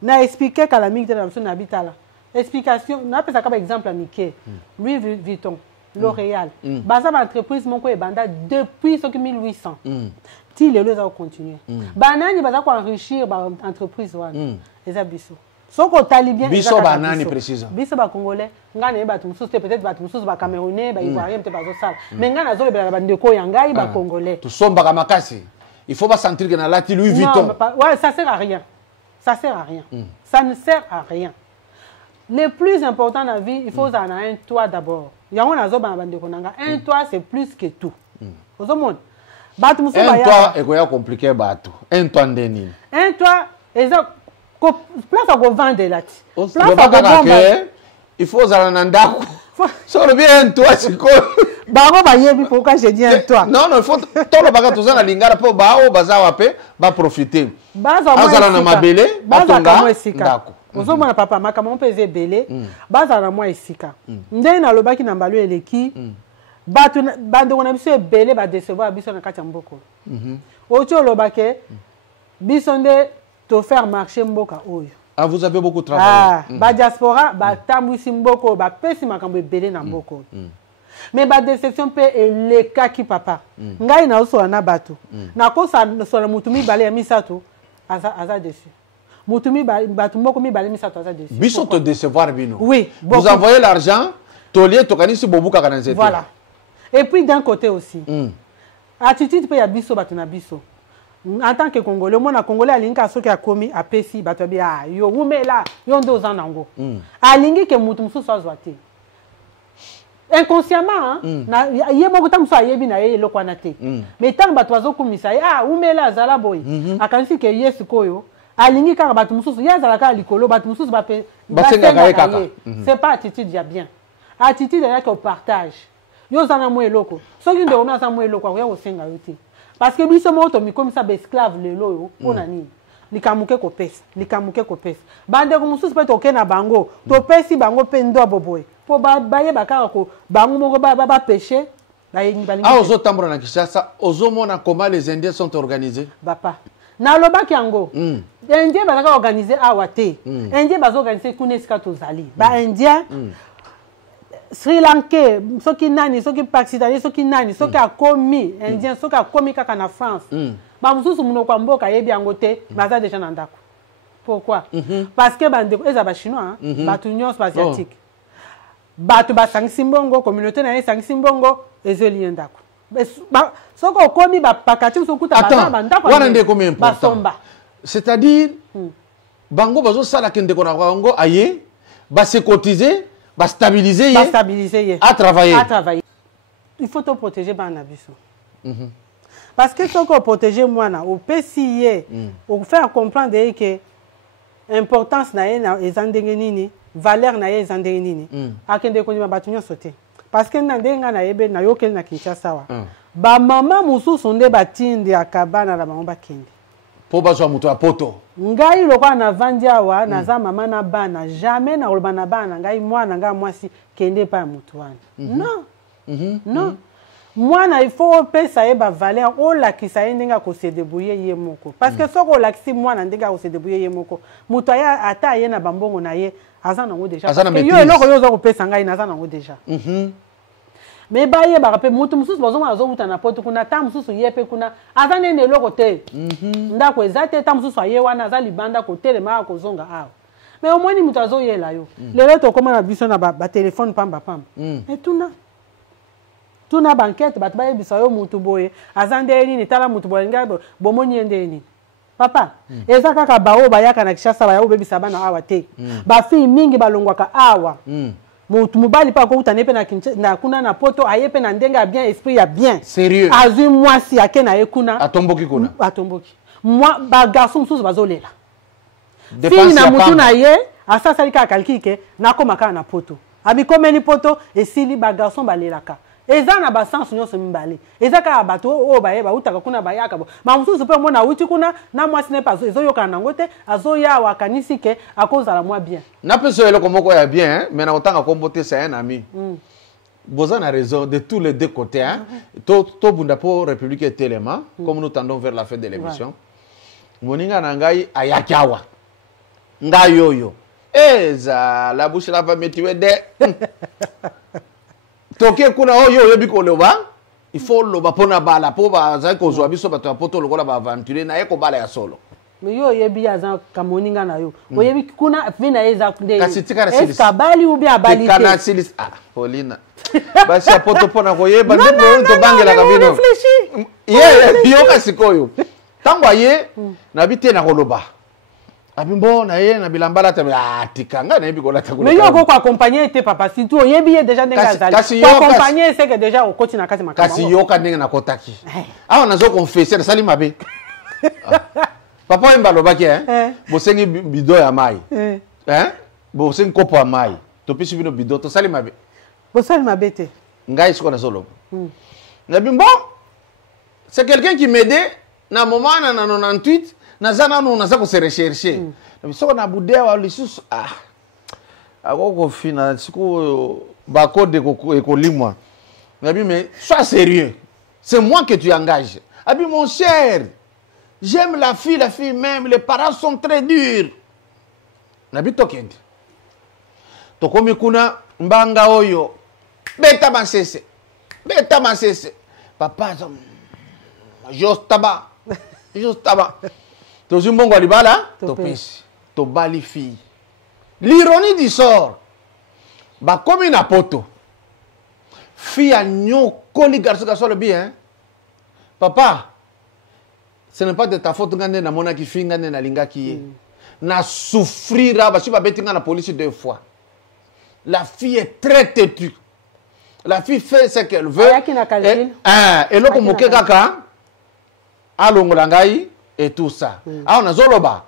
na expliquer kala mingi te na musu na bitala explication na pesa ka ba exemple amike Louis Vuitton L'Oréal baza ba entreprise moko e banda depuis ce que 1800 ti lelo za continuer banani baza ko enrichir ba entreprise wana eza biso. Soko tali bien biso banani précisément biso ba congolais ngana yeba tumususu peut-être ba tumususu ba camerounais ba ivoirien peut-être ba zosala mais ngana zo lebela ba ndeko ya ngai ba congolais to somba ka makasi il faut pas sentir que na lati Louis Vuitton ouais ça sert à rien ça sert à rien ça ne sert à rien. Le plus important dans la vie il faut en un toit d'abord yango nazo ba ndeko nanga un toit c'est plus que tout ozo monde ba tumususu ba ya un toit e ko ya compliqué ba tout un toit ndeni un toit exact place à go vendre là. Place à go vendre. Il faut aller dans ndako. Solo bien toi c'est quoi? Bango ba yebi pourquoi j'ai dit un toi. Non il faut tout le bagage tozana lingara po ba o bazawa pe ba profiter. Bazala na mabele, batonga ndako. Ozo mona papa makama mpeze belé, bazala moi esika. Ndé na lobaki na mbalu eleki. Batu bande on a biso belé ba décevoir biso na kati mboko. Ocho lobake biso nde to faire marcher mboka oyo. Ah, vous avez beaucoup travaillé. Ba diaspora, ba tambwisi mboko, ba pesi makambo ebele na mboko. Mais ba déception pe eleka ki papa. Ngai na oso na bato. Na kosa so na mutumi bale ya misato, aza déçu. Mutumi bato mboko mi bale misato aza déçu. Biso te décevoir bino. Oui, vous envoyez l'argent, tolier tokanisi bobuka kana nzete. Voilà. Et puis d'un côté aussi. Attitude pe ya biso bato na biso. En tant que Congolais, mon Congolais alinga soki akomi apesi bato bi yo umela yo ndo zanango. Alingi ke mutu musu so zwate. Inconsciemment na yebo kutamso ayebi na ye lokwa na te. Mais tant bato azokumisa umela zala boy. Akanisi ke yesu koyo alingi kaka bato musu ya zala ka likolo bato musu ba pe. C'est pas attitude ya bien. Attitude ya que partage. Yo zana mo eloko. Soki ndo ona za mo eloko ya osenga yote. Parce que biso moto mi comme ça be esclave le loyo pona nini likamuke ko pesa bande ko mususu pe to kena bango to pesi bango pe ndo boboy po ba ye bakaka ko bango moko ba péché ba yengi balingi ozo tambura na Kinshasa ozo mona comment les Indiens sont organisés papa na lobaki yango Indien bazaka organiser awate Indien bazo organiser kuneska to zali ba Indien Sri Lankais, soki nani, soki Pakistanais, soki nani, soki akomi Indien, soki akomi kaka na France. Ba mususu munoko mboka yebi angote, baza déjà na ndako. Pourquoi? Parce que bande eza ba chinois, batu nyonso asiatique. Batu ba sangisi mbongo, communauté na sangisi mbongo, ezeli ndako. Soko okomi ba pakati sokuta ba ndako. Wana ndeko me important. C'est-à-dire bango bazo sala kende ko na bango aye, ba se cotiser va stabiliser, à travailler. Il faut te protéger bana biso. Parce que ce qu'on protéger moi na au PCA, au faire comprendre que importance na ezandenge nini, valeur na ezandenge nini. Akende ko ni batunyo sauter. Parce que ndenga na yebe na yokel na Kinshasa wa. Ba mama mususu nde batindi akabana la mama bakende. Po bazwa mutu a poto. Ngai lokwa na vandia wa naza mama na bana jamais na oloba na bana ngai mwana nga mwasi kende pa mutu wana. Non. Non. Mwana il faut pesa e ba valeur o la kisa ndenga ko se débrouiller ye moko. Parce que soko la kisi mwana ndenga ko se débrouiller ye moko. Mutu ya ata ye na bambongo na ye azana ngo déjà. Yo eloko yo zo ko pesa ngai nazana ngo déjà. Mais baye barape mutu mususu bazo mazo uta na poto kuna ta mususu yepe kuna azane ne loko te. Ndako ezate ta mususu aye wana za libanda ko telema ko zonga awa. Mais au moins ni mutu azo yela yo. Lelo to koma na biso na ba téléphone pamba. Et tuna banquette bat baye biso yo mutu boye azande ni tala mutu boye ngabo bomoni endeni. Papa, eza kaka bao bayaka na Kishasa baya ubebisa bana awa te. Ba fi mingi balongwaka awa. Mutu mubali pa ko utane pe na kuna na poto ayepe na ndenga bien esprit ya bien. Sérieux. Azui mwasi akena yekuna. Atomboki kuna. Atomboki. Moi ba garçon mususu bazolela. Fini na mutu na ye asasa lika kalkike na komaka na poto. Abi komeni poto esili ba garçon balelaka. Eza na ba sens nyonso mimbale. Eza ka bato o baye ba utaka kuna bayaka bo. Ma mususu pe mona uti kuna na mwasi ne pas ezo yoka nango te azoya wa kanisi ke akozala moi bien. Na peso eloko moko ya bien, hein, mais na otanga kombote c'est un ami. Bozan a raison de tous les deux côtés hein. To bunda po République Téléma comme nous tendons vers la fin de l'émission. Moninga na ngai ayakawa. Ngai yoyo. Eza la bouche la va mettre de. Toke kuna oyo yobi ko loba il faut loba pona bala po ba za ko zo biso bato poto lokola ba aventurer na eko bala ya solo. Mais yo yebi aza kamoninga na yo. Oyebi kuna vina eza kunde. Kasi tikara silis. Est-ce bali ou bien bali? Kana silis Paulina. Basi poto pona ko yeba ndipo to bangela kabino. Réfléchis. Yo kasikoyo. Tangwa ye na bite na koloba. Abimbo na ye na bilambala ta tikanga na yebi kola ta kola. Mais yo ko accompagner te papa si tu yebi ye déjà ndenga zali. Ko accompagner c'est que déjà au koti na kati makamba. Kasi yo ka ndenga na kotaki. Awa nazo confesser na sali mabe. Papa mbalo baki bosengi bido ya mai. Bosengi kopo ya mai. To pisi bino bido to sali mabe. Bo sali mabe te. Ngai siko na solo. Na bimbo c'est quelqu'un qui m'aidait na moment na 98 na zana no na zako se rechercher. Soko na budewa lisusu akoko fina siku ba code ko limwa. Nabi mais sois sérieux. C'est moi que tu engages. Abi mon cher, j'aime la fille même, les parents sont très durs. Nabi tokende. Tokomi kuna mbanga oyo. Beta masese. Papa Jos taba. Tozu mbongo alibala topesi to bali fille. L'ironie du sort ba komi na poto fille a nyokoli garçon le bien papa ce n'est pas de ta faute ngande na mona ki fille ngande na lingaki na souffrira ba si ba betinga na police 2 fois. La fille est très têtue. La fille fait ce qu'elle veut. Et loko moke kaka alongola ngai et tout ça. On a zoloba.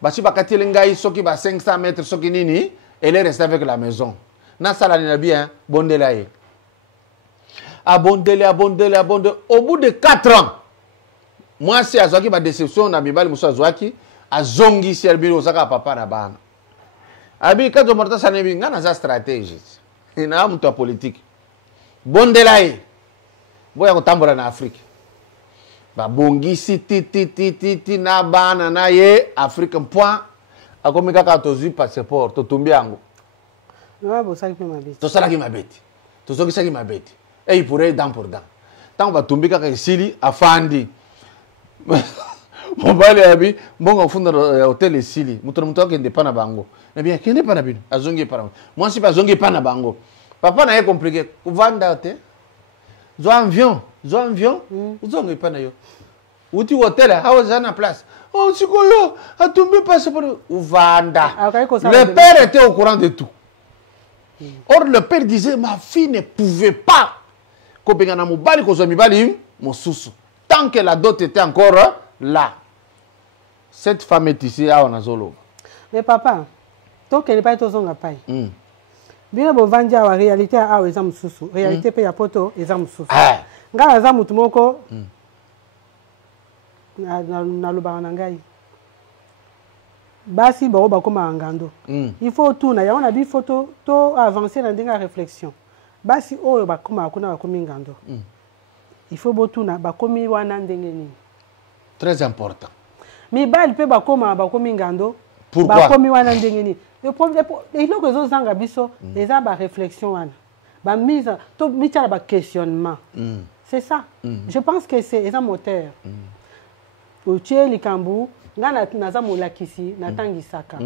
Basi bakati ngai soki ba 500 mètres soki nini, elle est restée avec la maison. Na sala ni bien bondela ye. Abondele. Au bout de 4 ans, moi c'est azwaki ba déception na mibali muso azwaki azongi serbi osaka papa na bana. Abi kazo morta sanebi ngana za stratégie. Ina mtu politique. Bondela ye. Boya kutambura na Afrique. Babongisi titi na bana na ye Afrique point akomika ka tozu passeport to tumbiango. Ouais bo sali pe mabeti. To sala ki mabeti. To zoki saki mabeti. Et il pourrait dans pour dans. Tant va tumbika ka sili afandi. Mobali abi mbongo funda hotel sili. Mutu akende pana bango. Na bien kende pana bino. Azongi pana. Moi si pas azongi pana bango. Papa na ye compliqué. Kuvanda te. Zo avion. Zongi pana yo. Uti hotel hawa na place. Oh sikoyo a tombé passeport uvanda. Le père était au courant de tout. Or le père disait ma fille ne pouvait pas kobenga na mobali ko zo mibali mosusu tant que la dot était encore là. Cette femme est ici à Onazolo. Mais papa, tant qu'elle n'est pas tout son appel. Bien bo vanja wa réalité a exam susu. Réalité pe ya poto exam susu. Ngala za mutu moko na lubanga na ngai. Basi ba koma ngando. Il faut tout na ya on a bi photo to avancer na ndinga réflexion. Basi oyo ba koma kuna ba komi ngando. Il faut botu na ba komi wana ndenge ni. Très important. Mi bal pe ba komi ngando. Pourquoi? Ba komi wana ndenge ni. Le problème il faut que zo zanga biso eza ba réflexion wana. ba mise to mitala ba questionnement. C'est ça. Je pense que c'est un moteur. Otie likambu ngana naza molakisi natangisaka.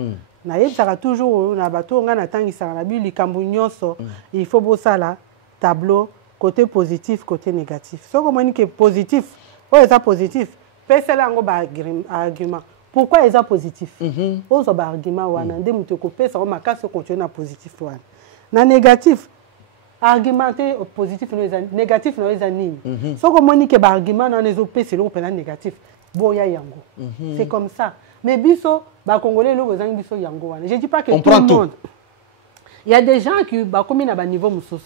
Na yebisaka toujours na bato ngana natangisaka na bi likambu nyonso il faut bosala tableau côté positif côté négatif. So comme on dit que positif, est positif, pesela ngo ba argument. Pourquoi est positif? Ozo ba argument wana nde muto ko pesa o makasi continuer na positif wana. Na négatif argumenter positif no est négatif no est nini. So comme on dit que ba argument na nezo pesa le ko négatif. Boya yango. C'est comme ça. Mais biso ba congolais lo bozangi biso yango wana. Je dis pas que tout le monde. Il y a des gens qui ba commis na ba niveau mususu.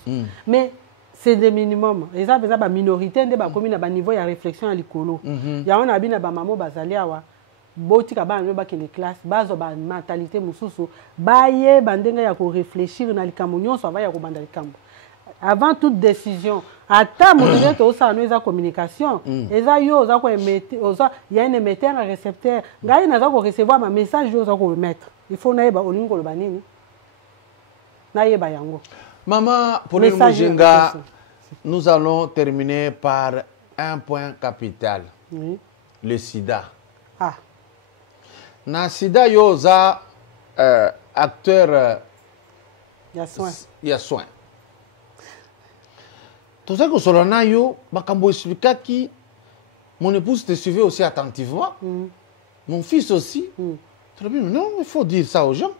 Mais c'est le minimum. Les gens la minorité de ba commis na ba niveau ya réflexion à likolo. Ya on a bina ba mamo bazali awa. Boti ka ba no ba kene classe, bazo ba mentalité mususu. Ba ye bandenga ya ko réfléchir na likambo nyonso va ya ko banda likambo. Avant toute décision, ata moto to sa no eza communication, eza yo za ko émettre, il y a un émetteur un récepteur. Ngai na za ko recevoir ma message yo za ko mettre. Il faut na yeba olingo lo banini. Na yeba yango. Maman Pauline Mujenga, nous allons terminer par un point capital. Le sida. Ah. Na sida yo za acteur il y a soin. Tout ça que Solana yo, Bakambo expliqua qui mon épouse te suivait aussi attentivement. Mon fils aussi. Non, il faut dire ça aux gens.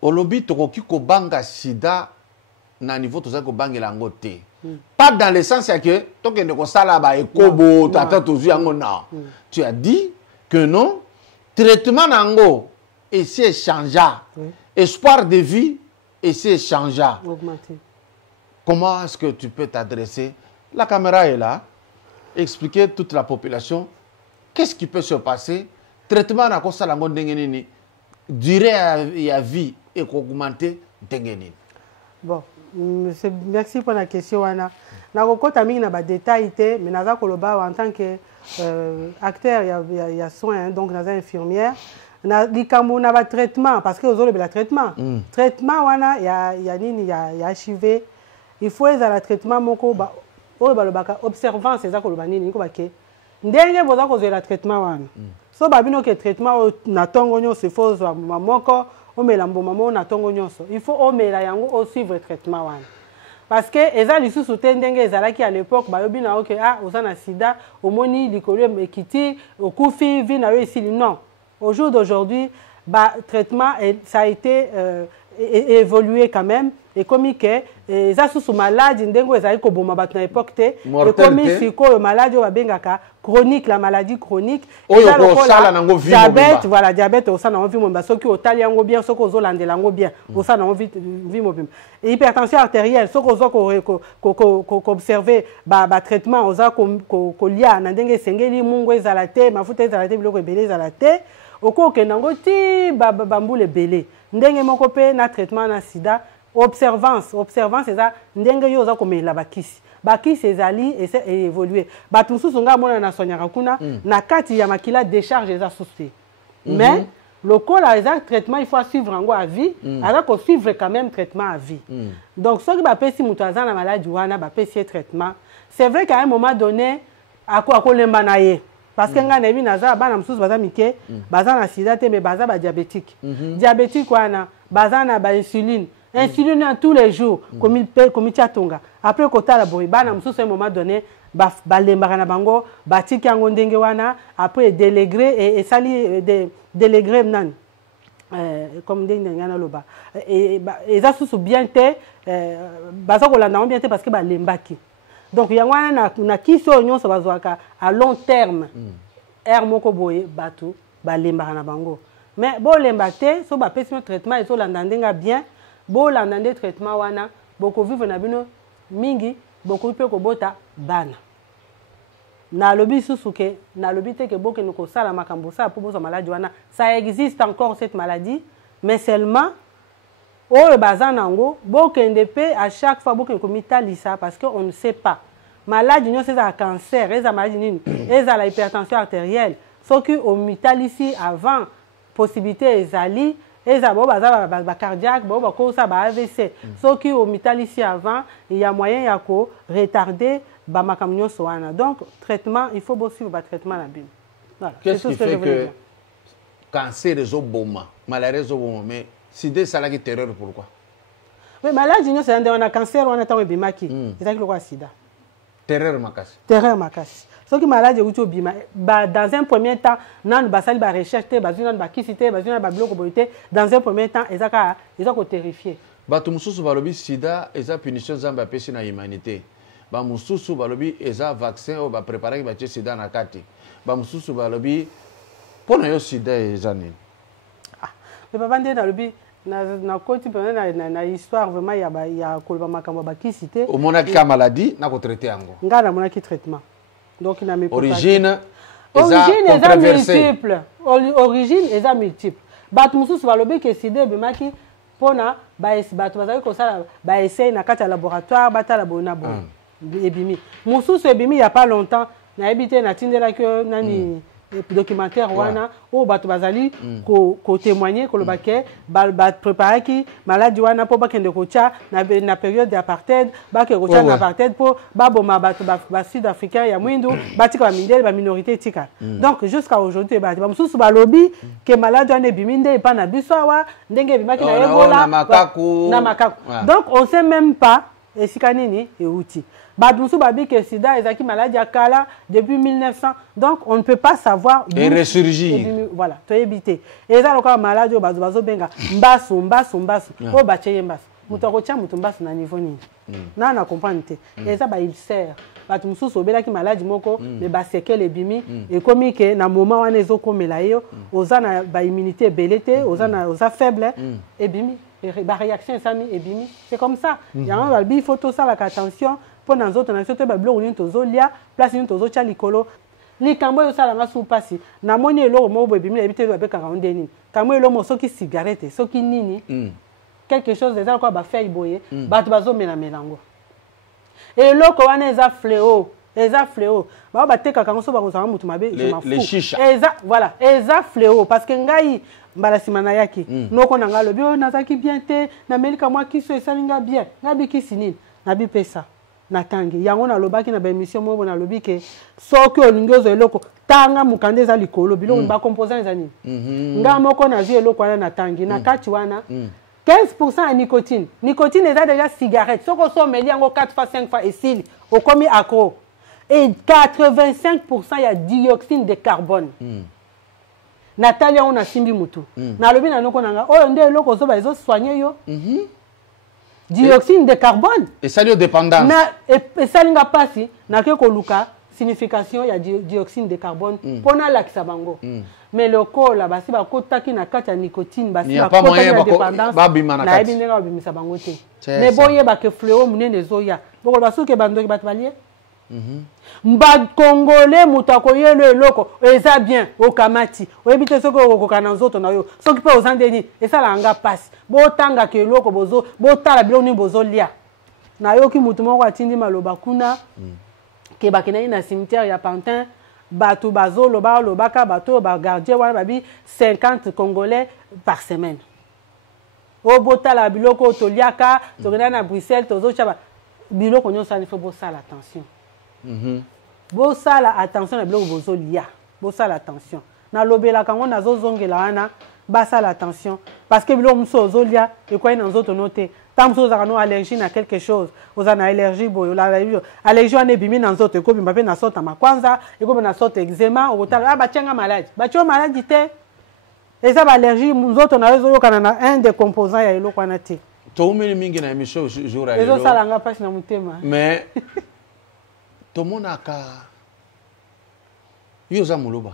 Au lobby, tokoki ko banga sida na niveau tout ça ko banga lango te. Pas dans le sens que toke ne ko sala ba ekobo tata tozu yango na. Tu as dit que non, traitement nango et c'est changeant. Espoir de vie et c'est changeant. Comment est-ce que tu peux t'adresser? La caméra est là. Expliquer toute la population qu'est-ce qui peut se passer. Traitement na ko sala ngo ndengenini. Durée à vie et augmenter dengenini. Bon, merci pour la question Wana. Na kokota mingi na ba détail té, mais naza koloba en tant que acteur il y a soin donc naza infirmière. Na likambo na ba traitement parce que ozolo bela traitement. Traitement wana il y a HIV. Il faut ezala traitement moko ba o ba lobaka observance eza koloba nini ko bake. Ndenge boza ko zela traitement wana. So babino ke traitement na tongo nyonso faut zo mamoko o melambo mamo na tongo nyonso. Il faut o mela yango o suivre traitement wana. Parce que eza lisusu tendenge ezalaki à l'époque ba yobi na ok ah oza na sida omoni likolo ekiti okufi vi na yo ici non. Au jour d'aujourd'hui, traitement ça a été évolué quand même et comme que ça sous maladie ndengo ezali ko boma bat na époque te et comme si ko maladie wa bengaka chronique la maladie chronique diabète voilà diabète au sana envie momba soki otali yango bien soko ozolandela yango bien au sana envie mobim hypertension artérielle soko ozo ko observer ba traitement oza ko lia na ndenge sengeli mungu ezala te mafuta ezala te biloko ebele ezala te okoke nango ti bambule belé ndenge moko pe na traitement na sida observance eza ndenge yo za komela bakisi ezali et évoluer batu susu nga mona na soñaka kuna na kati ya makila décharge eza susu mais le cola eza traitement il faut suivre ngo à vie alors qu'on suivre quand même traitement à vie donc ceux qui ba pesi mutu azana maladie wana ba pesi traitement c'est vrai qu'à un moment donné akolemba na ye parce que nga nebi naza bana msusu baza mike baza na sida te mais baza ba diabétique diabétique wana baza na ba insuline tous les jours comme tonga après kota la boy bana msusu à un moment donné ba lembaka na bango batiki yango ndenge wana après délégré et sali délégré nan comme ndenge ngana loba et ça susu bien te baza ko landa bien te parce que ba lembaki. Donc il y a na kiso nyonso bazwaka à long terme air moko boye batu ba lemba na bango mais bo lemba te so ba pesi traitement et so landandenga bien bo landande traitement wana boko vivre na bino mingi boko pe ko bota bana na lobi susuke na lobi te ke boke noko sala makambo sa pour bosa maladie wana ça existe encore cette maladie mais seulement oh bazanango bokende pe à chaque fois bokende komitalisa parce que on ne sait pas maladie non c'est un cancer et ça maladie nini et ça la hypertension artérielle ce qui au mitalisi avant possibilité ezali Et ça, ba cardiaque, ça ba AVC. Ceux qui ont mis ici avant, il y a moyen de retarder ba makamnyo soana. Donc traitement, il faut aussi le traitement la bine. Voilà. Qu'est-ce qui fait que cancer est au bon, maladie est au bon, mais si des salariés terreur pourquoi? Mais maladie c'est un cancer, on a tant de bimaki. C'est ça qui le sida. Terreur makasi. Terreur makasi. Ce qui malade est au bima. Dans un premier temps, nan basali ba recherche, bazuna ba kisité, bazuna ba bloc boité. Dans un premier temps, ils ont terrifié. Batu mususu balobi sida, eza punition zamba pesi na humanité. Ba mususu balobi eza vaccin o ba préparer ba tche sida na kati. Ba mususu balobi pona yo sida eza nini. Ah, mais papa ndé na lobi na côté na histoire vraiment il y a kolba makambo ba kisité. Au mona ka maladie na ko traiter yango. Ngala mona ki traitement. Donc il a mes origine est multiple. Origine est multiple. Batu mususu balobi ke sida be maki pona ba batu bazali ko sala ba essayer na kati laboratoire batala bona bon. Ebimi. Mususu ebimi il y a pas longtemps na habité na tindela que nani documentaire wana o batu bazali ko témoigner ko lobake ba préparer ki maladie wana po ba kende ko tia na période d'apartheid ba ke ko tia na apartheid po ba boma batu ba sud-africain ya mwindu batika ba mindele ba minorité tika. Donc jusqu'à aujourd'hui ba mususu ba lobby que maladie wana ebiminde pa na biso wa ndenge bimaki na Ebola na makaku. Donc on sait même pas esika nini euti. Badoussou babi que sida ezaki maladie à Kala depuis 1900. Donc on ne peut pas savoir et ressurgir. Voilà, tu éviter. Et ça encore maladie au bazo benga mbasu. O bacheye mbasu. Muto ko tia muto mbasu na niveau nini. Na na comprendre te. Et ça ba il sert. Batu mususu obela ki maladie moko mais ba sekele bimi et comme que na moment wana ezokomela yo ozana ba immunité belete oza faible et bimi ba réaction ça et bimi. C'est comme ça. Il y a un il faut tout ça la attention. Pour dans autres nations te ba blo ni tozo lia place ni tozo cha likolo likambo yo sala nga supasi na moni elo mo bo bimi ebite ba beka onde nini kambo elo mo soki cigarette soki nini quelque chose déjà quoi ba faire boye ba to bazo mena melango et loko wana eza fléau ba teka kango so ba ko sa mutu mabe je m'en fous eza voilà eza fléau parce que ngai mbala simana yaki noko na ngalo bio nazaki bien te na melika moi ki so esalinga bien ngabi ki sinini nabi pesa natangi yango na lobaki na ba émission mo na lobi ke soki olingozo eloko tanga mukande za likolo biloko ba composant za nini nga moko na vie eloko wana natangi na kati wana 15% à nicotine. Nicotine est déjà cigarette. Ce qu'on soit mêlé en 4 fois 5 fois et s'il au commis accro. Et 85% il y a dioxyde de carbone. Natalia on a simbi mutu. Na lobi na noko nanga. Oh ndé eloko so ba ezo soigner yo. Dioxyde de carbone. Et ça lui dépendance. Et ça linga pasi na ke ko luka signification il y a dioxyde de carbone pona la kisabango. Mais le corps là basi ba kotaki na kati ya nicotine basi ba kotaki na dépendance. Na ebi ndenge babimisa bango te. Mais boye ba ke fléau munene zoya. Boko basuke bandoki batbalie. Mba congolais mutakoyelo eloko eza bien okamati. Oyebite soko okokana nzoto na yo. Soki pe ozandeni esala anga passe. Botanga ke eloko bozo botala biloko ni bozo lia. Na yo ki mutu moko atindi maloba kuna ke bakena na cimetière ya Pantin bato bazo lobaka bato ba gardien wana babi 50 congolais par semaine. O botala biloko toliaka tokena na Bruxelles tozo chaba biloko nyosa il faut bosala attention. Bosala attention na biloko bozo lia. Bosala attention. Na lobela kango nazo zongela wana basala attention parce que biloko muso zolia e kwa ina nzoto note. Tant que vous avez une allergie à quelque chose, vous avez une allergie, allergie à nebimi dans autres, comme vous avez une sorte de makwanza, et comme une sorte d'eczéma, ou vous avez une maladie. Vous avez une maladie. Et ça, l'allergie, nous autres, on a un des composants, il y a l'eau qu'on a été. Tout le monde est dans l'émission jour à jour. Les autres, ça n'a pas de thème. Mais, tout le monde a yo za muluba.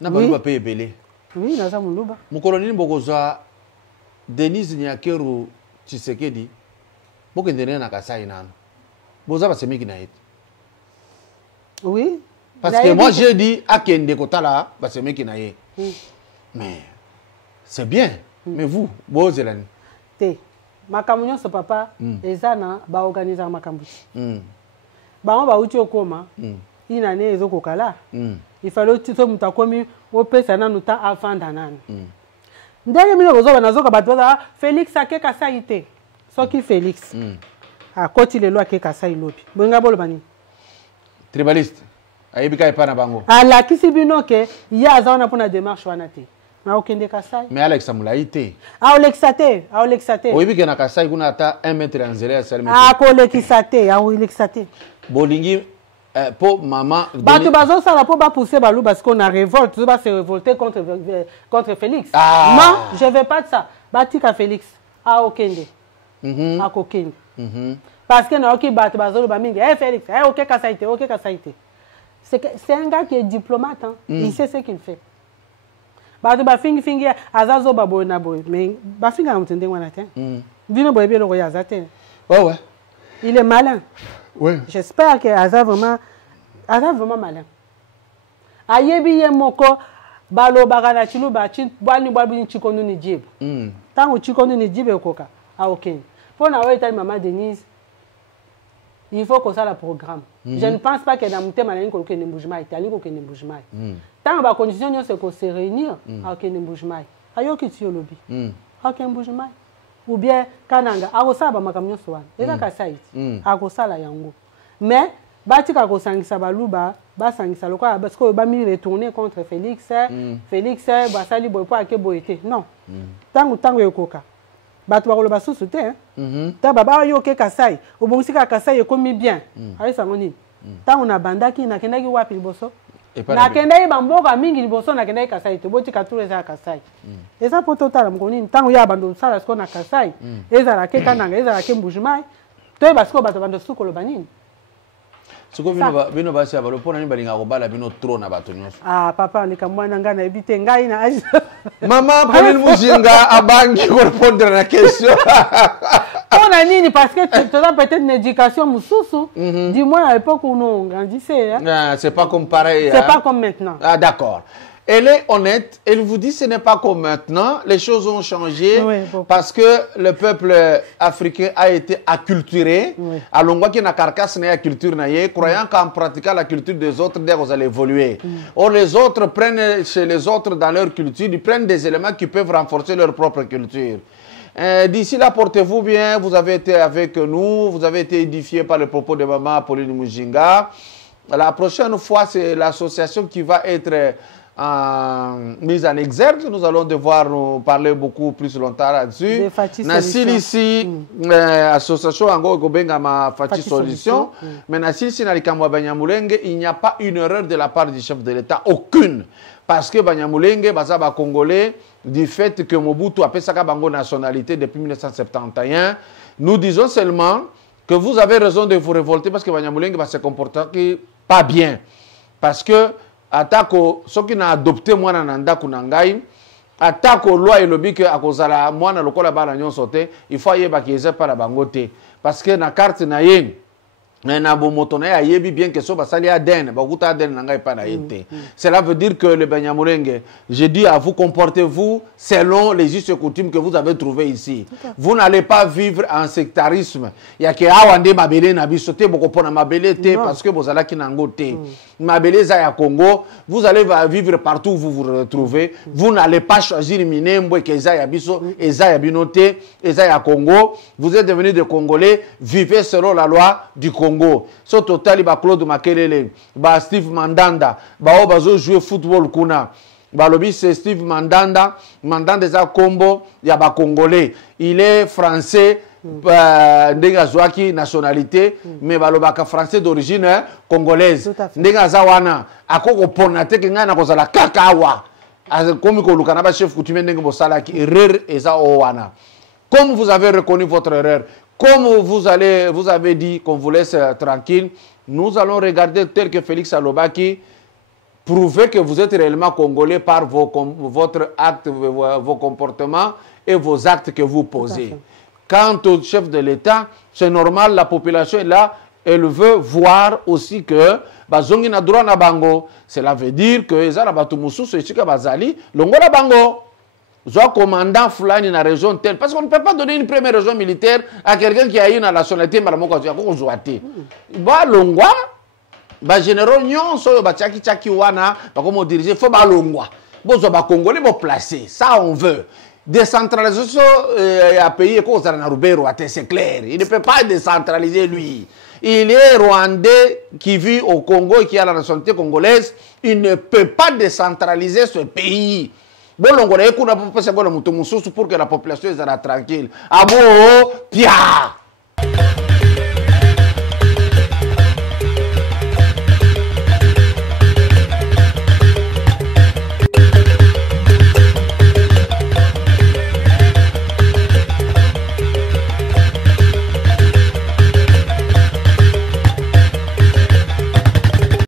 Na baluba paye belé. Oui, na za muluba. Mon colonel Bogoza, Denise Nyakeru, Tshisekedi boke ndene na kasai nano boza ba semiki na yetu oui parce que moi j'ai dit akende kotala ba semiki na ye mais c'est bien mais vous bozelani te makamunyo so papa ezana ba organiser makambu ba on ba uti okoma ina ne ezokokala il fallait que tu muta komi opesa nanu ta avant danana ndenge mino bozoba nazoka bato baza Félix akeka saite soki Félix akoti lelo akeka sai lobi bonga boloba nini tribaliste ayebika epana bango alakisi bino ke ya aza wana mpona démarche wana te na okende kasai mais Alex Amulai te aolekisa te oyebike na kasai kuna ata 1 mètre ya nzela ya salme akolekisa te aolekisa te bolingi po mama bato bazosala po bapousse balu parce qu'on a révolte ba se révolter contre Félix non je veux pas de ça batika Félix aokende akokende parce que na oki bato bazoloba mingi Félix ok kasaite c'est un gars qui est diplomate hein. Il sait ce qu'il fait bato bafingi azazo baboy na boy mais bafinga mutende wana te bino boy bien loya azate ouais il est malin ouais j'espère que aza vraiment malin ayebi ye moko balobaka na chiluba bwani bwabini chikondo ni jibu tango chikondo ni jibu koka aokeni pona wa etali maman Denise il faut que ça la programme je ne pense pas que dans mutema na ngoko kende mbujima itali ko kende mbujima tango ba condition nyose ko se réunir akende mbujima ayoki tiolobi akende mbujima ou bien kananga akosala makamnyo sowana eza ka site akosala yango mais batika kosangisa baluba basangisa lokola parce que ba mi retourner contre Félix basali boy po ake boyete non tango ekoka bato bakoloba susu te ta baba yo ke kasai obongisika kasai ekomi bien ali sango nini tango na bandaki nakendaki wapi liboso nakendaki bamboka mingi liboso nakendaki kasai te botika tour eza kasai eza po totala mkonini tango ya bando sala sko na kasai eza la ke kananga eza la ke mbujimai to ba sko bato bando sukolo banini siko bino basi abalo pona ni balinga ko bala bino trop na bato nyonso papa ndika mwana ngana ebite ngai na age mama Pauline Mujinga abangi ko répondre na question pona nini parce que tu as peut-être une éducation mususu du moins à l'époque où nous grandissait c'est pas comme pareil c'est pas comme maintenant d'accord. Elle est honnête, elle vous dit ce n'est pas comme maintenant, les choses ont changé parce que le peuple africain a été acculturé. Alors, on voit qu'il y a une carcasse de la culture, croyant qu'en pratiquant la culture des autres, vous allez évoluer. Or, les autres prennent chez les autres dans leur culture, ils prennent des éléments qui peuvent renforcer leur propre culture. D'ici là, portez-vous bien, vous avez été avec nous, vous avez été édifié par le propos de maman Pauline Mujinga. La prochaine fois, c'est l'association qui va être mise en exergue. Nous allons devoir nous parler beaucoup plus longtemps là-dessus. Nassili ici, association Ango Gobenga ma Fati Solution. Mais Nassili ici, il n'y a pas une erreur de la part du chef de l'État, aucune. Parce que Banyamulenge, Bazaba Congolais, du fait que Mobutu a fait sa nationalité depuis 1971, nous disons seulement que vous avez raison de vous révolter parce que Banyamulenge va se comporter pas bien. Parce que atako soki na adopté mwana na ndako na ngai atako loi elobi ke akozala mwana lokola bana nyonso te il faut yeba ki eza para bango te parce que na carte na ye na bomoto na ya yebi bien que so basali ADN bakuta ADN na ngai pa na yete. Cela veut dire que le Banyamulenge, je dis à vous, comportez-vous selon les us et coutumes que vous avez trouvés ici. Vous n'allez pas vivre en sectarisme. Il y a que awande mabele na bisote boko pona mabele te parce que bozala ki nango te. Mabele za ya Congo, vous allez vivre partout où vous vous retrouvez. Vous n'allez pas choisir Minembo et Eza ya biso, Eza ya binote, Eza ya Congo. Vous êtes devenus des Congolais, vivez selon la loi du Congo. So totali ba Claude Makelele, ba Steve Mandanda, ba obazo jouer football kuna. Ba lobi c'est Steve Mandanda, Mandanda za Combo, ya ba Congolais. Il est français, ndenga zwaki nationalité, mais ba lobaka français d'origine congolaise. Ndenga za wana akoko pona te kinga na kozala kakawa. Comme ko lukana ba chef coutumier ndenga bosala ki erreur eza wana. Comme vous avez reconnu votre erreur, comme vous avez dit qu'on vous laisse tranquille, nous allons regarder tel que Félix Alobaki, prouver que vous êtes réellement congolais par votre acte, vos comportements et vos actes que vous posez. Quant au chef de l'État, c'est normal, la population est là, elle veut voir aussi que bazongi na droit na bango. Cela veut dire que ezala batu mususu esika bazali longola bango. Soit commandant fulani dans la région telle. Parce qu'on ne peut pas donner une première région militaire à quelqu'un qui a eu une nationalité. Bah, longwa, bah, généraux, nyon, so, bah, tchaki, wana, bah, comment diriger, faut bah, longwa. Bon, so, bah, congolais, bon, placer. Ça, on veut. décentralisation à pays comme Rubero, c'est clair. Il ne peut pas décentraliser lui. Il est rwandais qui vit au Congo et qui a la nationalité congolaise. Il ne peut pas décentraliser ce pays. Bon, on a pour que la population soit tranquille. Abo, pia.